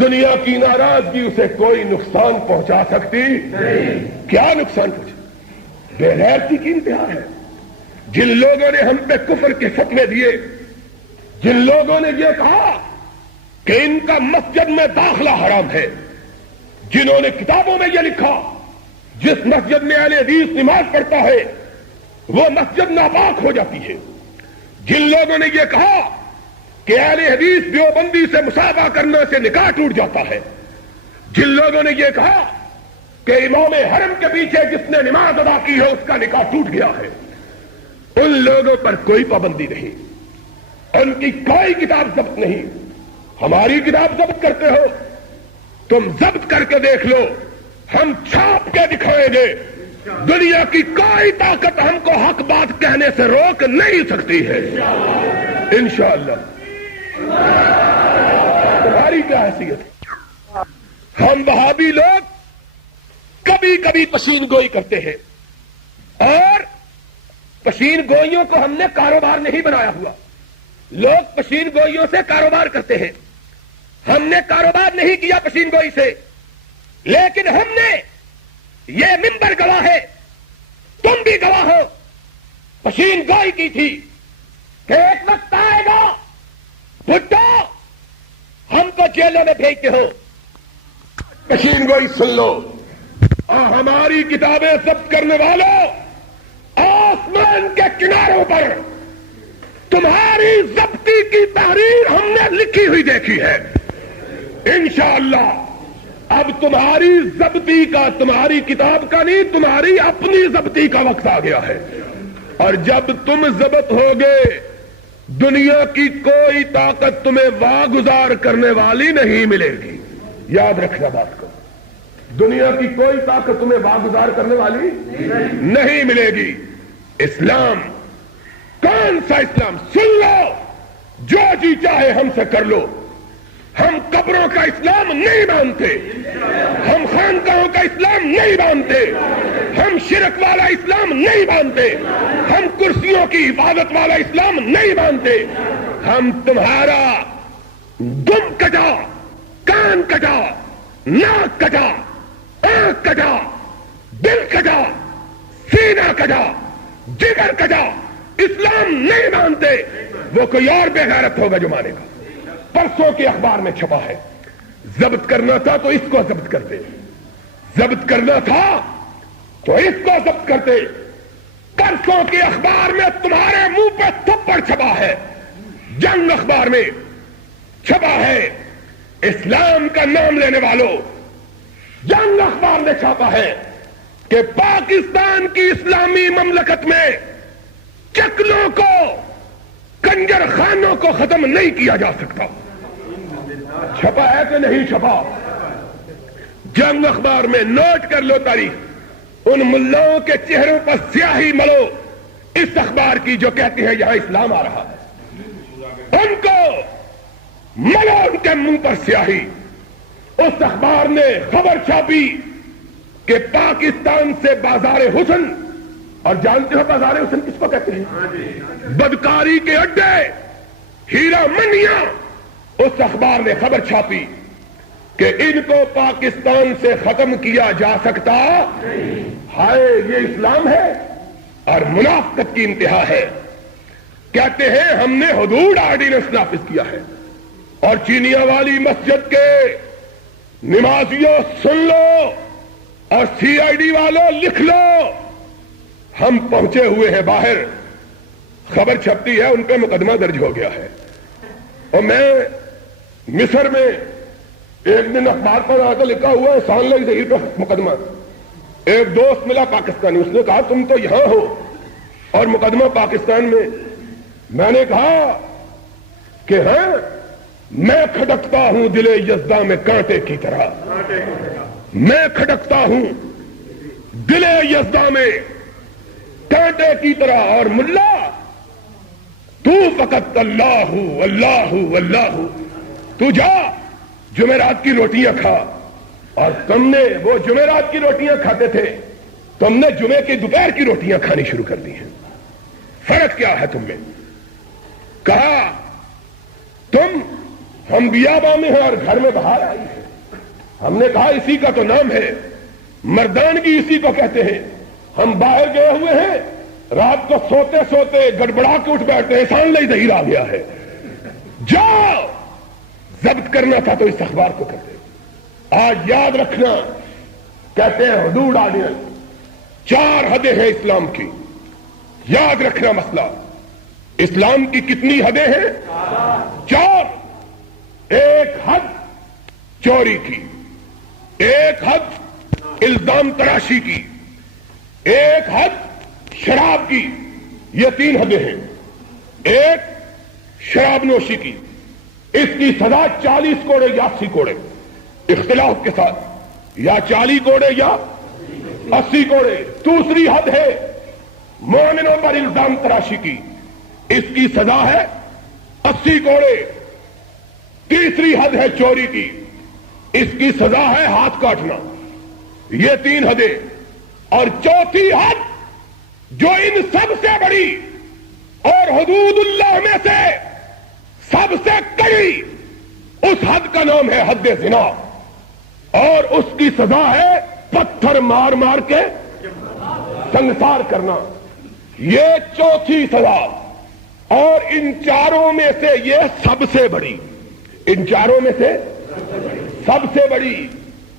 دنیا کی ناراضگی اسے کوئی نقصان پہنچا سکتی نہیں۔ کیا نقصان پہنچا؟ بے غیرتی کی انتہا ہے۔ جن لوگوں نے ہم پہ کفر کے فتوے دیے، جن لوگوں نے یہ کہا کہ ان کا مسجد میں داخلہ حرام ہے، جنہوں نے کتابوں میں یہ لکھا جس مسجد میں اہل حدیث نماز پڑھتا ہے وہ مسجد ناپاک ہو جاتی ہے، جن لوگوں نے یہ کہا کہ اہل حدیث دیوبندی سے مصافحہ کرنے سے نکاح ٹوٹ جاتا ہے، جن لوگوں نے یہ کہا کہ امام حرم کے پیچھے جس نے نماز ادا کی ہے اس کا نکاح ٹوٹ گیا ہے، ان لوگوں پر کوئی پابندی نہیں، ان کی کوئی کتاب ضبط نہیں۔ ہماری کتاب ضبط کرتے ہو، تم ضبط کر کے دیکھ لو، ہم چھاپ کے دکھائیں گے، دنیا کی کوئی طاقت ہم کو حق بات کہنے سے روک نہیں سکتی ہے انشاءاللہ۔ تمہاری کیا حیثیت ہے؟ ہم وہابی لوگ کبھی کبھی پشین گوئی کرتے ہیں، اور پشین گوئیوں کو ہم نے کاروبار نہیں بنایا ہوا۔ لوگ پشین گوئیوں سے کاروبار کرتے ہیں، ہم نے کاروبار نہیں کیا پشین گوئی سے، لیکن ہم نے یہ منبر گواہ ہے، تم بھی گواہ ہو، پشین گوئی کی تھی کہ ایک وقت آئے گا بھٹو ہم کو جیلوں میں بھیجتے ہو۔ پشین گوئی سن لو، اور ہماری کتابیں ضبط کرنے والوں، آسمان کے کناروں پر تمہاری ضبطی کی تحریر ہم نے لکھی ہوئی دیکھی ہے انشاءاللہ۔ اب تمہاری ضبطی کا، تمہاری کتاب کا نہیں، تمہاری اپنی ضبطی کا وقت آ گیا ہے، اور جب تم ضبط ہوگے دنیا کی کوئی طاقت تمہیں واگزار کرنے والی نہیں ملے گی۔ یاد رکھنا بات کو، دنیا کی کوئی طاقت تمہیں واگزار کرنے والی نہیں ملے گی۔ اسلام کون سا اسلام؟ سن لو، جو جی چاہے ہم سے کر لو، ہم قبروں کا اسلام نہیں مانتے، ہم خانقاہوں کا اسلام نہیں مانتے، ہم شرک والا اسلام نہیں مانتے، ہم کرسیوں کی حفاظت والا اسلام نہیں مانتے، ہم تمہارا دم کٹا، کان کٹا، ناک کٹا، آنکھ کٹا، دل کٹا، سینہ کٹا، جگر کٹا اسلام نہیں مانتے۔ وہ کوئی اور بے غیرت ہوگا جو مانے گا۔ پرسوں کے اخبار میں چھپا ہے، ضبط کرنا تھا تو اس کو ضبط کرتے، ضبط کرنا تھا تو اس کو ضبط کرتے۔ پرسوں کے اخبار میں تمہارے منہ پہ تھپڑ چھپا ہے، جنگ اخبار میں چھپا ہے، اسلام کا نام لینے والوں، جنگ اخبار میں چھاپا ہے کہ پاکستان کی اسلامی مملکت میں چکلوں کو، کنجر خانوں کو ختم نہیں کیا جا سکتا۔ چھپا ہے کہ نہیں چھپا؟ جنگ اخبار میں نوٹ کر لو تاریخ، ان ملاؤں کے چہروں پر سیاہی ملو اس اخبار کی جو کہتے ہیں یہاں اسلام آ رہا ہے، ان کو ملون کے منہ پر سیاہی. اس اخبار نے خبر چھاپی کہ پاکستان سے بازار حسن، اور جانتے ہو بازار حسن کس کو کہتے ہیں؟ بدکاری کے اڈے، ہیرا منڈیاں. اس اخبار نے خبر چھاپی کہ ان کو پاکستان سے ختم کیا جا سکتا. ہائے، یہ اسلام ہے اور منافقت کی انتہا ہے. کہتے ہیں ہم نے حدود آرڈیننس نافذ کیا ہے. اور چینیا والی مسجد کے نمازیوں سن لو، اور سی آئی ڈی والوں لکھ لو، ہم پہنچے ہوئے ہیں باہر. خبر چھپتی ہے ان پہ مقدمہ درج ہو گیا ہے. اور میں مصر میں ایک دن اخبار پر آ کر لکھا ہوا ہے سانلہ ظہیر کا مقدمہ. ایک دوست ملا پاکستانی، اس نے کہا تم تو یہاں ہو اور مقدمہ پاکستان میں. میں نے کہا کہ ہاں، میں کھٹکتا ہوں دل یزداں میں کانٹے کی طرح. میں کھٹکتا ہوں دل یزداں میں کانٹے کی طرح. اور ملا تو فقط اللہ اللہ اللہ، تو جا جمعرات کی روٹیاں کھا. اور تم نے وہ جمعرات کی روٹیاں کھاتے تھے، تم نے جمعے کی دوپہر کی روٹیاں کھانی شروع کر دی ہیں. فرق کیا ہے تم میں؟ کہا تم ہم بیاباں میں ہیں اور گھر میں باہر آئی ہے. ہم نے کہا اسی کا تو نام ہے مردانگی، اسی کو کہتے ہیں. ہم باہر گئے ہوئے ہیں، رات کو سوتے سوتے گڑبڑا کے اٹھ بیٹھتے ہیں، سانلہ ظہیر آ گیا ہے. جاؤ، ضبط کرنا تھا تو اس اخبار کو کرتے. آج یاد رکھنا، کہتے ہیں حدود آرڈیننس. 4 حدیں ہیں اسلام کی. یاد رکھنا مسئلہ، اسلام کی کتنی حدیں ہیں؟ 4. ایک حد چوری کی، ایک حد الزام تراشی کی، ایک حد شراب کی. یہ 3 حدیں ہیں. ایک شراب نوشی کی، اس کی سزا 40 کوڑے یا 80 کوڑے، اختلاف کے ساتھ، یا 40 کوڑے یا 80 کوڑے. دوسری حد ہے مومنوں پر الزام تراشی کی، اس کی سزا ہے 80 کوڑے. تیسری حد ہے چوری کی، اس کی سزا ہے ہاتھ کاٹنا. یہ 3 حدیں. اور چوتھی حد جو ان سب سے بڑی اور حدود اللہ میں سے سب سے کڑی، اس حد کا نام ہے حد زنا، اور اس کی سزا ہے پتھر مار مار کے سنگسار کرنا. یہ چوتھی سزا. اور ان چاروں میں سے یہ سب سے بڑی، ان چاروں میں سے سب سے بڑی.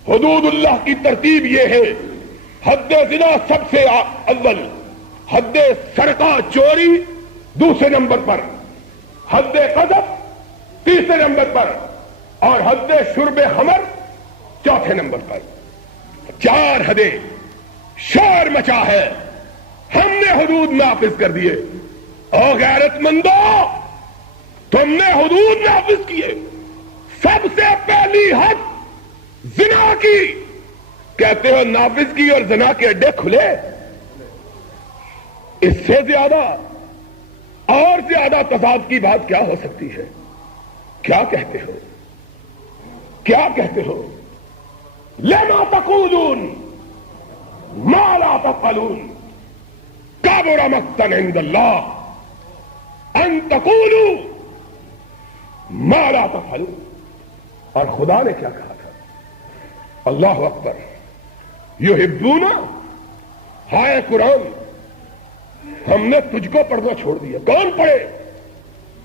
حدود اللہ کی ترتیب یہ ہے: حد زنا سب سے اول، حد سرقہ چوری دوسرے نمبر پر، حد قذف تیسرے نمبر پر، اور حد شرب خمر چوتھے نمبر پر. 4 حدیں. شور مچا ہے، ہم نے حدود نافذ کر دیے. او غیرت مندو، تم نے حدود نافذ کیے. سب سے پہلی حد زنا کی. کہتے ہو نافذ کی اور زنا کے اڈے کھلے. اس سے زیادہ اور زیادہ تضاد کی بات کیا ہو سکتی ہے؟ کیا کہتے ہو؟ کیا کہتے ہو؟ لما تقولون ما لا تفعلون کبر مقتا عند اللہ ان تقولوا ما لا تفعلون. اور خدا نے کیا کہا تھا؟ اللہ اکبر. یحبون، ہائے قرآن، ہم نے تجھ کو پڑھنا چھوڑ دیا. کون پڑھے؟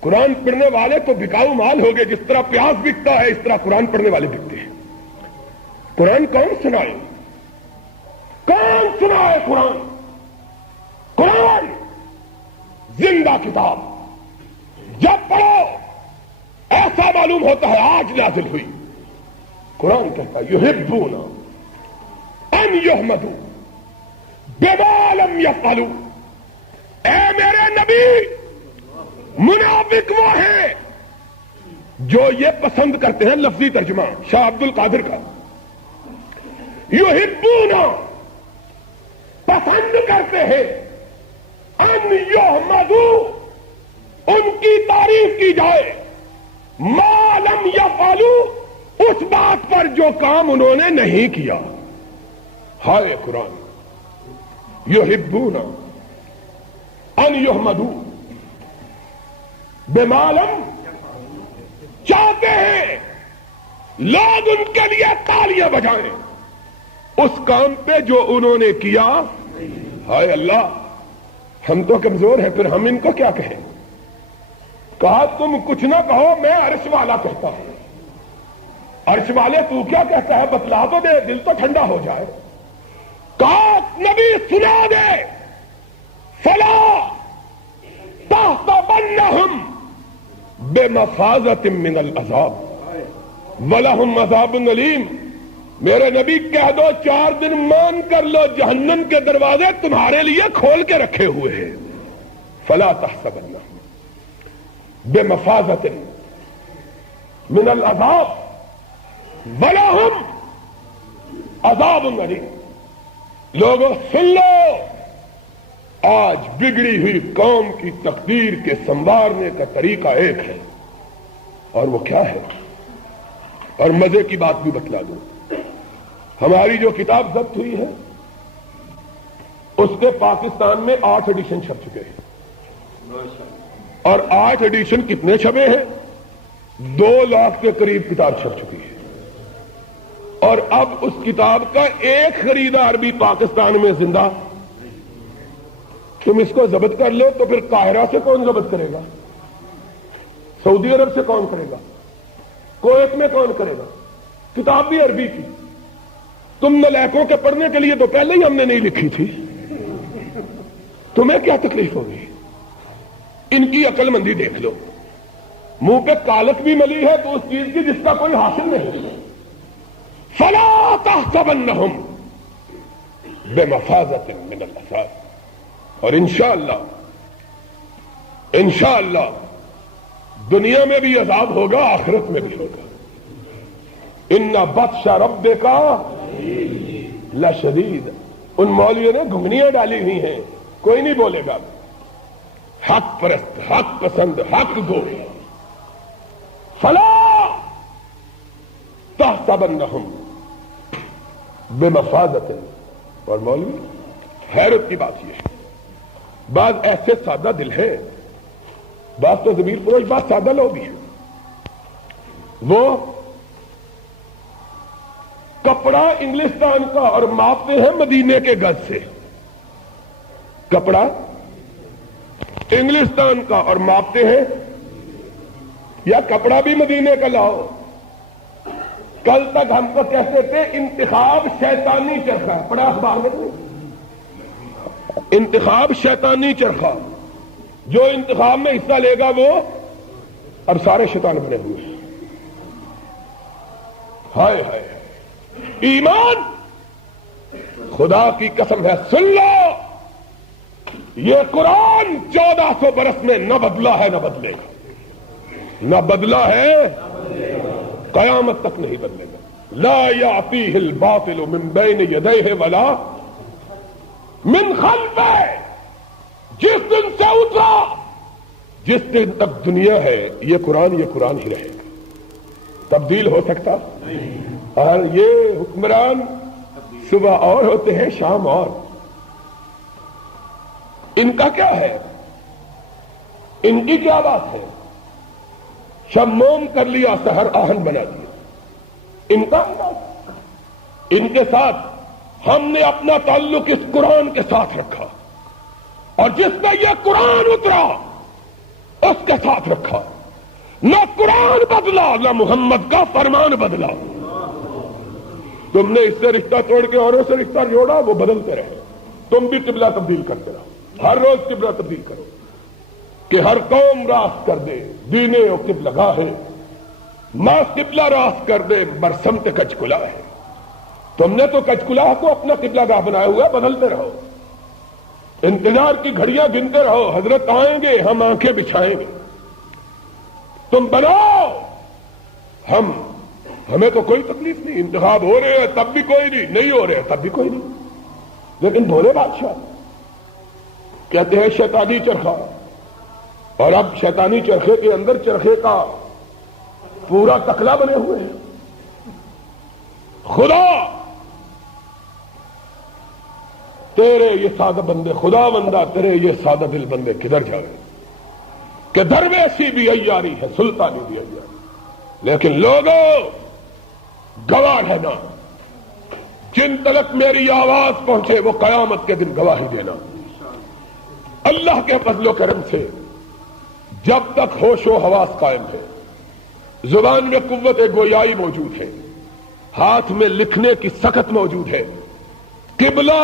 قرآن پڑھنے والے تو بکاؤ مال ہو گئے. جس طرح پیاز بکتا ہے اس طرح قرآن پڑھنے والے بکتے ہیں. قرآن کون سنائے؟ کون سنائے قرآن؟ قرآن زندہ کتاب. جب پڑھو ایسا معلوم ہوتا ہے آج نازل ہوئی. قرآن کہتا ہے یحبون ان یحمدوا بما لم یفعلوا. اے میرے نبی، منافق وہ ہیں جو یہ پسند کرتے ہیں. لفظی ترجمہ شاہ عبد القادر کا. یحبون پسند کرتے ہیں، ان یحمدوا ان کی تعریف کی جائے، ما لم یفعلوا، اس بات پر جو کام انہوں نے نہیں کیا. ہائے قرآن، یحبون ان یحمدوا بما لم، چاہتے ہیں لوگ ان کے لیے تالیاں بجائیں اس کام پہ جو انہوں نے کیا. ہائے اللہ، ہم تو کمزور ہیں، پھر ہم ان کو کیا کہیں؟ کہا تم کچھ نہ کہو، میں عرش والا کہتا ہوں. عرش والے تو کیا کہتا ہے بتلا تو دے، دل تو ٹھنڈا ہو جائے. کہا نبی سنا دے، فلا تحسبنہم بمفازۃ من العذاب وَلَهُمْ عَذَابٌ أَلِيمٌ. میرے نبی کہہ دو 4 دن مان کر لو، جہنم کے دروازے تمہارے لیے کھول کے رکھے ہوئے ہیں. فَلَا تَحْسَبَنَّهُمْ بِمَفَازَةٍ مِنَ الْعَذَابِ وَلَهُمْ عَذَابٌ أَلِيمٌ. لوگوں سن لو، آج بگڑی ہوئی قوم کی تقدیر کے سنوارنے کا طریقہ ایک ہے، اور وہ کیا ہے؟ اور مزے کی بات بھی بتلا دوں، ہماری جو کتاب ضبط ہوئی ہے اس کے پاکستان میں 8 ایڈیشن چھپ چکے ہیں. اور 8 ایڈیشن کتنے چھپے ہیں؟ 2 لاکھ کے قریب کتاب چھپ چکی ہے. اور اب اس کتاب کا ایک خریدار بھی پاکستان میں زندہ. تم اس کو ضبط کر لو تو پھر قاہرہ سے کون ضبط کرے گا؟ سعودی عرب سے کون کرے گا؟ کویت میں کون کرے گا؟ کتاب بھی عربی کی. تم نالائقوں کے پڑھنے کے لیے تو پہلے ہی ہم نے نہیں لکھی تھی، تمہیں کیا تکلیف ہوگی؟ ان کی عقل مندی دیکھ لو. منہ پہ کالک بھی ملی ہے تو اس چیز کی جس کا کوئی حاصل نہیں. فلا تحسبنہم بمفازۃ من العذاب. اور انشاءاللہ دنیا میں بھی عذاب ہوگا، آخرت میں بھی ہوگا. ان بطش ربک لشدید. ان مولویوں نے گھنگنیاں ڈالی ہوئی ہیں، کوئی نہیں بولے گا. حق پرست، حق پسند، حق گو. فلا تحسبنہم بمفازۃ. اور مولوی حیرت کی بات یہ ہے، بعض ایسے سادہ دل ہیں، بعض تو ضمیر فروش، بعض سادہ لوگ بھی ہیں، وہ کپڑا انگلستان کا اور ماپتے ہیں مدینے کے گز سے. کپڑا انگلستان کا اور ماپتے ہیں، یا کپڑا بھی مدینے کا لاؤ. کل تک ہم کو کہتے تھے انتخاب شیطانی چرخا، پڑا اخبار میں انتخاب شیطانی چرخا، جو انتخاب میں حصہ لے گا وہ اب سارے شیطان بنے ہوئے. ہائے ہائے، ایمان خدا کی قسم ہے، سن لو، یہ قرآن 1400 برس میں نہ بدلا ہے نہ بدلے گا. نہ بدلا ہے، قیامت تک نہیں بدلے گا. لا یأتیہ الباطل من بین یدیہ ولا من خلفہ. جس دن سے اترا، جس دن تک دنیا ہے، یہ قرآن ہی رہے گا. تبدیل ہو سکتا؟ اور یہ حکمران صبح اور ہوتے ہیں، شام اور. ان کا کیا ہے؟ ان کی کیا بات ہے؟ شب موم کر لیا، سحر آہن بنا دیا. ان کا ان کے ساتھ ہم نے اپنا تعلق اس قرآن کے ساتھ رکھا، اور جس میں یہ قرآن اترا اس کے ساتھ رکھا. نہ قرآن بدلا، نہ محمد کا فرمان بدلا. تم نے اس سے رشتہ توڑ کے اوروں سے رشتہ جوڑا، وہ بدلتے رہے. تم بھی قبلہ تبدیل کرتے رہو، ہر روز قبلہ تبدیل کرو کہ ہر قوم راست کر دے دینے و قبلہ گاہ ہے. ماں قبلہ راست کر دے برسمت کچکلا ہے. تم نے تو کچکلا کو اپنا قبلہ گاہ بنایا ہوا، بدلتے رہو. انتظار کی گھڑیاں گنتے رہو، حضرت آئیں گے، ہم آنکھیں بچھائیں گے. تم بناؤ، ہمیں تو کوئی تکلیف نہیں. انتخاب ہو رہے ہیں تب بھی کوئی نہیں ہو رہے ہیں تب بھی کوئی نہیں. لیکن بھولے بادشاہ کہتے ہیں شیطانی چرخا. اور اب شیطانی چرخے کے اندر چرخے کا پورا تکلا بنے ہوئے ہیں. خدا تیرے یہ سادہ بندے، خدا بندہ تیرے یہ سادہ دل بندے کدھر جائے کہ درویشی بھی عیاری ہے، سلطانی بھی عیاری. لیکن لوگوں گواہ رہنا، جن تلک میری آواز پہنچے وہ قیامت کے دن گواہی دینا. اللہ کے فضل و کرم سے جب تک ہوش و حواس قائم ہے، زبان میں قوت گویائی موجود ہے، ہاتھ میں لکھنے کی سخت موجود ہے، قبلہ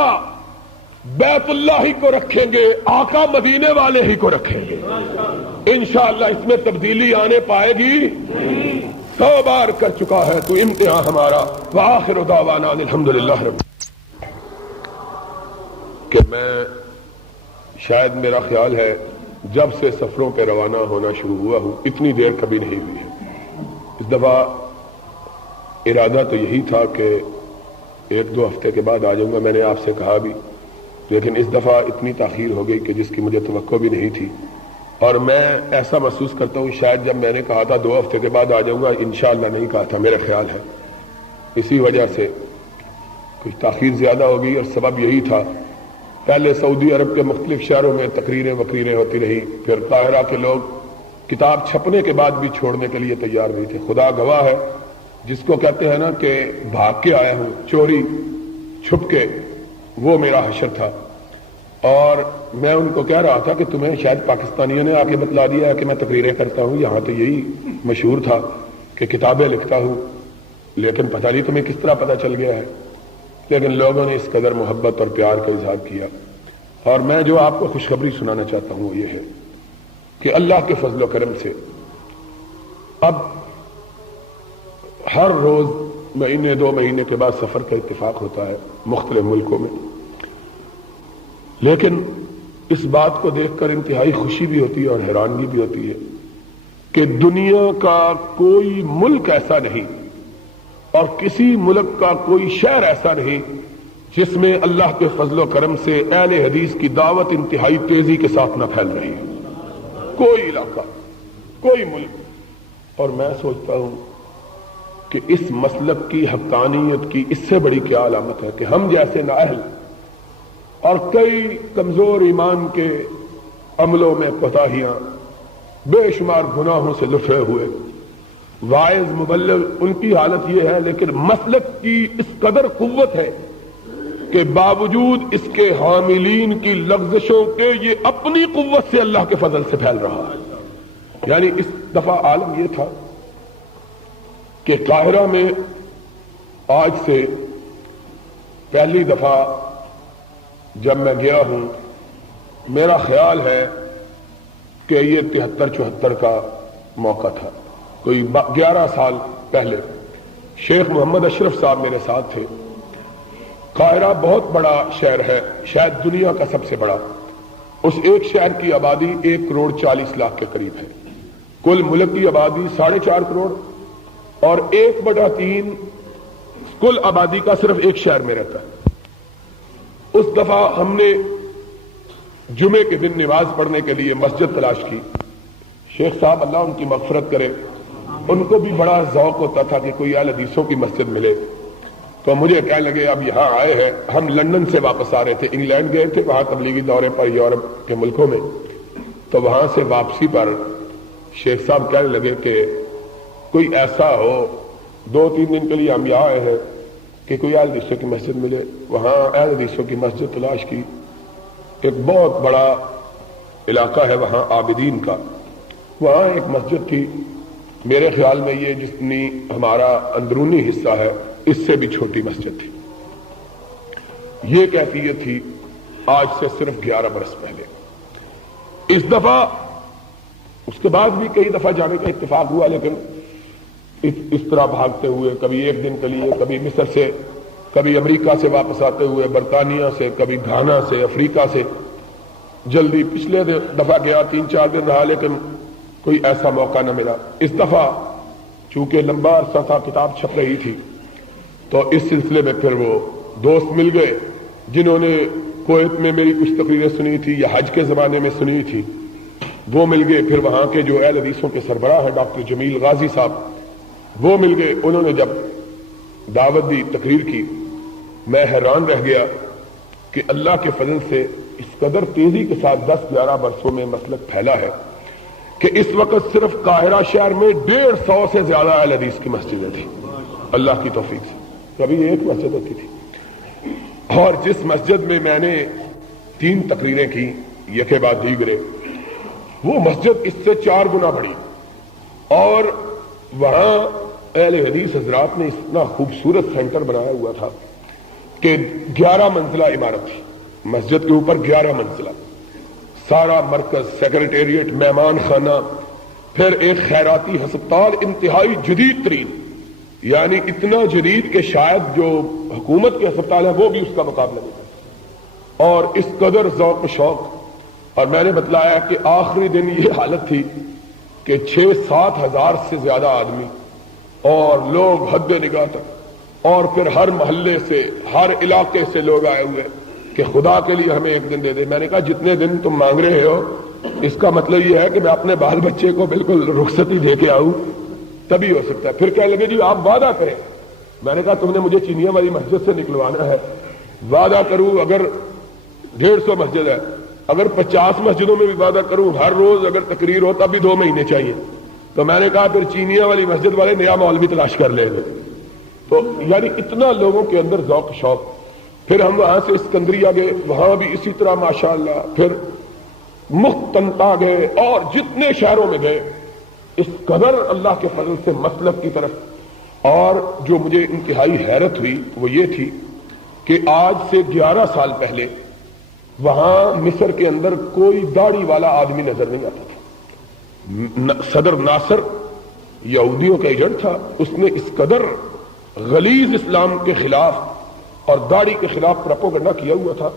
بیت اللہ ہی کو رکھیں گے، آقا مدینے والے ہی کو رکھیں گے. انشاءاللہ اس میں تبدیلی آنے پائے گی. 100 بار کر چکا ہے تو امتحان ہمارا. وآخر دعوانا الحمدللہ رب. کہ میں شاید میرا خیال ہے جب سے سفروں پہ روانہ ہونا شروع ہوا ہوں اتنی دیر کبھی نہیں ہوئی ہے. اس دفعہ ارادہ تو یہی تھا کہ 1-2 ہفتے کے بعد آ جاؤں گا، میں نے آپ سے کہا بھی، لیکن اس دفعہ اتنی تاخیر ہو گئی کہ جس کی مجھے توقع بھی نہیں تھی. اور میں ایسا محسوس کرتا ہوں شاید جب میں نے کہا تھا 2 ہفتے کے بعد آ جاؤں گا، انشاءاللہ نہیں کہا تھا، میرا خیال ہے اسی وجہ سے کچھ تاخیر زیادہ ہو گئی. اور سبب یہی تھا، پہلے سعودی عرب کے مختلف شہروں میں تقریریں وقریریں ہوتی رہی، پھر قاہرہ کے لوگ کتاب چھپنے کے بعد بھی چھوڑنے کے لیے تیار نہیں تھے. خدا گواہ ہے، جس کو کہتے ہیں نا کہ بھاگ کے آیا ہوں چوری چھپ کے، وہ میرا حشر تھا. اور میں ان کو کہہ رہا تھا کہ تمہیں شاید پاکستانیوں نے آ کے بتلا دیا ہے کہ میں تقریریں کرتا ہوں، یہاں تو یہی مشہور تھا کہ کتابیں لکھتا ہوں، لیکن پتہ نہیں تمہیں کس طرح پتہ چل گیا ہے. لیکن لوگوں نے اس قدر محبت اور پیار کا اظہار کیا. اور میں جو آپ کو خوشخبری سنانا چاہتا ہوں وہ یہ ہے کہ اللہ کے فضل و کرم سے اب ہر روز مہینے 2 مہینے کے بعد سفر کا اتفاق ہوتا ہے مختلف ملکوں میں. لیکن اس بات کو دیکھ کر انتہائی خوشی بھی ہوتی ہے اور حیرانگی بھی ہوتی ہے کہ دنیا کا کوئی ملک ایسا نہیں اور کسی ملک کا کوئی شہر ایسا نہیں جس میں اللہ کے فضل و کرم سے اہل حدیث کی دعوت انتہائی تیزی کے ساتھ نہ پھیل رہی ہے. کوئی علاقہ، کوئی ملک. اور میں سوچتا ہوں کہ اس مسلک کی حقانیت کی اس سے بڑی کیا علامت ہے کہ ہم جیسے نااہل اور کئی کمزور ایمان کے عملوں میں کوتاہیاں، بے شمار گناہوں سے لٹے ہوئے واعظ مبلغ، ان کی حالت یہ ہے، لیکن مسلک کی اس قدر قوت ہے کہ باوجود اس کے حاملین کی لغزشوں کے یہ اپنی قوت سے اللہ کے فضل سے پھیل رہا ہے. یعنی اس دفعہ عالم یہ تھا کہ قاہرہ میں آج سے پہلی دفعہ جب میں گیا ہوں، میرا خیال ہے کہ یہ 73-74 کا موقع تھا، کوئی 11 سال پہلے. شیخ محمد اشرف صاحب میرے ساتھ تھے. قاہرہ بہت بڑا شہر ہے، شاید دنیا کا سب سے بڑا. اس ایک شہر کی آبادی 1,40,00,000 کے قریب ہے. کل ملک کی آبادی 4.5 کروڑ اور 1/3 کل آبادی کا صرف ایک شہر میں رہتا ہے. اس دفعہ ہم نے جمعے کے دن نماز پڑھنے کے لیے مسجد تلاش کی. شیخ صاحب اللہ ان کی مغفرت کرے، ان کو بھی بڑا ذوق ہوتا تھا کہ کوئی اہل حدیثوں کی مسجد ملے. تو مجھے کہنے لگے اب یہاں آئے ہیں، ہم لندن سے واپس آ رہے تھے، انگلینڈ گئے تھے وہاں تبلیغی دورے پر یورپ کے ملکوں میں. تو وہاں سے واپسی پر شیخ صاحب کہنے لگے کہ کوئی ایسا ہو 2-3 دن کے لیے ہم یہاں آئے ہیں کہ کوئی اہل حدیثوں کی مسجد ملے. وہاں اہل حدیثوں کی مسجد تلاش کی. ایک بہت بڑا علاقہ ہے وہاں عابدین کا، وہاں ایک مسجد تھی، میرے خیال میں یہ جتنی ہمارا اندرونی حصہ ہے اس سے بھی چھوٹی مسجد تھی. یہ کیفیت تھی آج سے صرف 11 برس پہلے. اس دفعہ اس کے بعد بھی کئی دفعہ جانے کا اتفاق ہوا، لیکن اس طرح بھاگتے ہوئے کبھی 1 دن کے لیے، کبھی مصر سے، کبھی امریکہ سے واپس آتے ہوئے، برطانیہ سے، کبھی گھانا سے، افریقہ سے. جلدی پچھلے دفعہ گیا 3-4 دن رہا لیکن کوئی ایسا موقع نہ ملا. اس دفعہ چونکہ لمبا عرصہ تھا کتاب چھپ رہی تھی تو اس سلسلے میں پھر وہ دوست مل گئے جنہوں نے کویت میں میری کچھ تقریریں سنی تھی یا حج کے زمانے میں سنی تھی، وہ مل گئے. پھر وہاں کے جو اہل حدیثوں کے سربراہ ہیں ڈاکٹر جمیل غازی صاحب، وہ مل گئے, انہوں نے جب دعوت دی, تقریر کی, میں حیران رہ گیا کہ اللہ کے فضل سے اس قدر تیزی کے ساتھ 10-11 برسوں میں مسلک پھیلا ہے کہ اس وقت صرف قاہرہ شہر میں 150 سے زیادہ اہل حدیث کی مسجدیں تھیں اللہ کی توفیق سے. کبھی ایک مسجد ہوتی تھی, اور جس مسجد میں میں نے 3 تقریریں کی یکے بعد دیگرے, وہ مسجد اس سے 4 گنا بڑی, اور وہاں اہل حدیث حضرات نے اتنا خوبصورت سینٹر بنایا ہوا تھا کہ 11 منزلہ عمارت تھی, مسجد کے اوپر 11 منزلہ, سارا مرکز, سیکرٹیریٹ, مہمان خانہ, پھر ایک خیراتی ہسپتال انتہائی جدید ترین, یعنی اتنا جدید کہ شاید جو حکومت کے ہسپتال ہے وہ بھی اس کا مقابلہ نہیں کرتا, اور اس قدر ذوق و شوق. اور میں نے بتلایا کہ آخری دن یہ حالت تھی کہ 6-7 ہزار سے زیادہ آدمی اور لوگ حد نگاہ تک, اور پھر ہر محلے سے, ہر علاقے سے لوگ آئے ہوئے کہ خدا کے لیے ہمیں ایک دن دے دے. میں نے کہا جتنے دن تم مانگ رہے ہو اس کا مطلب یہ ہے کہ میں اپنے بال بچے کو بالکل رخصتی دے کے آؤں تبھی ہو سکتا ہے. پھر کہنے لگے جی آپ وعدہ کریں. میں نے کہا تم نے مجھے چینیا والی مسجد سے نکلوانا ہے, وعدہ کروں اگر 150 مسجد ہے, اگر 50 مسجدوں میں بھی وعدہ کروں ہر روز اگر تقریر ہو تب بھی 2 مہینے چاہیے. تو میں نے کہا پھر چینیا والی مسجد والے نیا مولوی تلاش کر لیں گے. تو یعنی اتنا لوگوں کے اندر ذوق شوق. پھر ہم وہاں سے اسکندریہ گئے, وہاں بھی اسی طرح ماشاءاللہ. پھر مختنطا گئے, اور جتنے شہروں میں گئے اس قدر اللہ کے فضل سے مسلک کی طرف. اور جو مجھے انتہائی حیرت ہوئی وہ یہ تھی کہ آج سے 11 سال پہلے وہاں مصر کے اندر کوئی داڑھی والا آدمی نظر نہیں آتا تھا. صدر ناصر یہودیوں کا ایجنٹ تھا, اس نے اس قدر غلیظ اسلام کے خلاف اور داڑھی کے خلاف پروپیگنڈا کیا ہوا تھا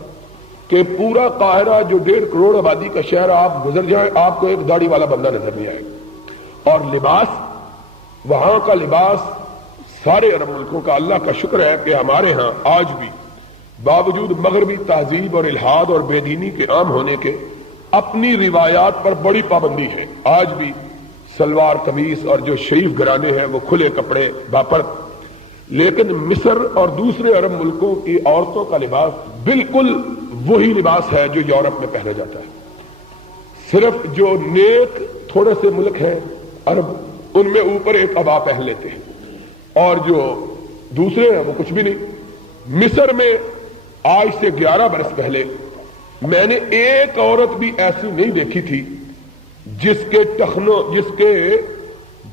کہ پورا قاہرہ جو 1.5 کروڑ آبادی کا شہر, آپ گزر جائیں آپ کو ایک داڑھی والا بندہ نظر نہیں آئے گا. اور لباس, وہاں کا لباس سارے عرب ملکوں کا, اللہ کا شکر ہے کہ ہمارے ہاں آج بھی باوجود مغربی تہذیب اور الحاد اور بے دینی کے عام ہونے کے اپنی روایات پر بڑی پابندی ہے. آج بھی سلوار قمیص اور جو شریف گھرانے ہیں وہ کھلے کپڑے باپرد. لیکن مصر اور دوسرے عرب ملکوں کی عورتوں کا لباس بالکل وہی لباس ہے جو یورپ میں پہنا جاتا ہے. صرف جو نیک تھوڑے سے ملک ہیں عرب, ان میں اوپر ایک عبا پہن لیتے ہیں, اور جو دوسرے ہیں وہ کچھ بھی نہیں. مصر میں آج سے 11 برس پہلے میں نے ایک عورت بھی ایسی نہیں دیکھی تھی جس کے ٹخنوں, جس کے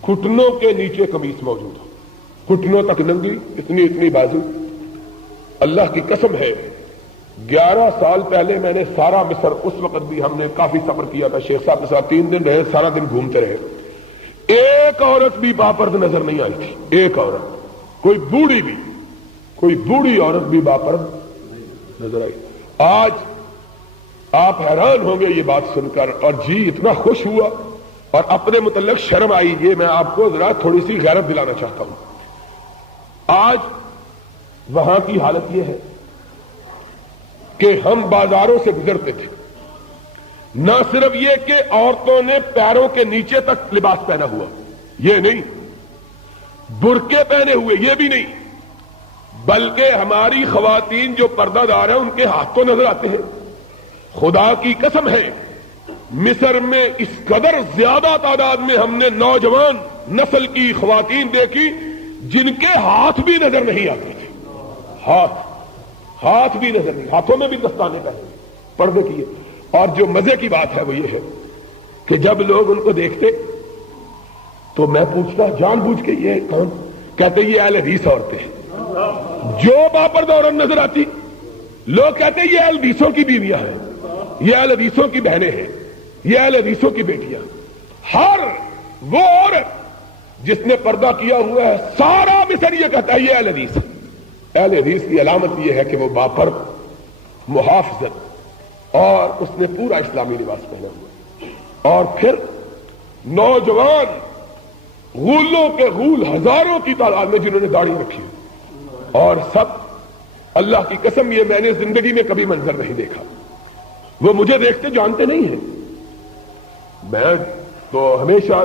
گھٹنوں کے نیچے قمیص موجود ہو, گھٹنوں تک ننگی, اتنی بازو. اللہ کی قسم ہے 11 سال پہلے میں نے سارا مصر, اس وقت بھی ہم نے کافی سفر کیا تھا, شیخ صاحب کے ساتھ 3 دن رہے, سارا دن گھومتے رہے, ایک عورت بھی باپرد نظر نہیں آئی تھی. ایک عورت, کوئی بوڑھی عورت بھی باپرد نظر آئی. آج آپ حیران ہوں گے یہ بات سن کر, اور جی اتنا خوش ہوا اور اپنے متعلق شرم آئی. یہ میں آپ کو ذرا تھوڑی سی غیرت دلانا چاہتا ہوں. آج وہاں کی حالت یہ ہے کہ ہم بازاروں سے گزرتے تھے, نہ صرف یہ کہ عورتوں نے پیروں کے نیچے تک لباس پہنا ہوا, یہ نہیں, برقعے پہنے ہوئے, یہ بھی نہیں, بلکہ ہماری خواتین جو پردہ دار ہیں ان کے ہاتھ تو نظر آتے ہیں. خدا کی قسم ہے مصر میں اس قدر زیادہ تعداد میں ہم نے نوجوان نسل کی خواتین دیکھی جن کے ہاتھ بھی نظر نہیں آتے تھے. ہاتھ بھی نظر نہیں, ہاتھوں میں بھی دستانے پہنے, پردے کیے. اور جو مزے کی بات ہے وہ یہ ہے کہ جب لوگ ان کو دیکھتے تو میں پوچھتا جان بوجھ کے یہ کون, کہتے یہ اہل حدیث عورتیں ہیں. جو باپردہ عورت نظر آتی لوگ کہتے یہ اہل حدیثوں کی بیویاں ہیں, یہ اہل حدیثوں کی بہنیں ہیں, یہ اہل حدیثوں کی بیٹیاں. ہر وہ عورت جس نے پردہ کیا ہوا ہے سارا مصر یہ کہتا ہے یہ اہل حدیث. اہل حدیث کی علامت یہ ہے کہ وہ باپرد, محافظت, اور اس نے پورا اسلامی لباس پہنا ہوا. اور پھر نوجوان غولوں کے غول ہزاروں کی تعداد میں جنہوں نے داڑھی رکھی, اور سب اللہ کی قسم یہ میں نے زندگی میں کبھی منظر نہیں دیکھا. وہ مجھے دیکھتے جانتے نہیں ہیں. میں تو ہمیشہ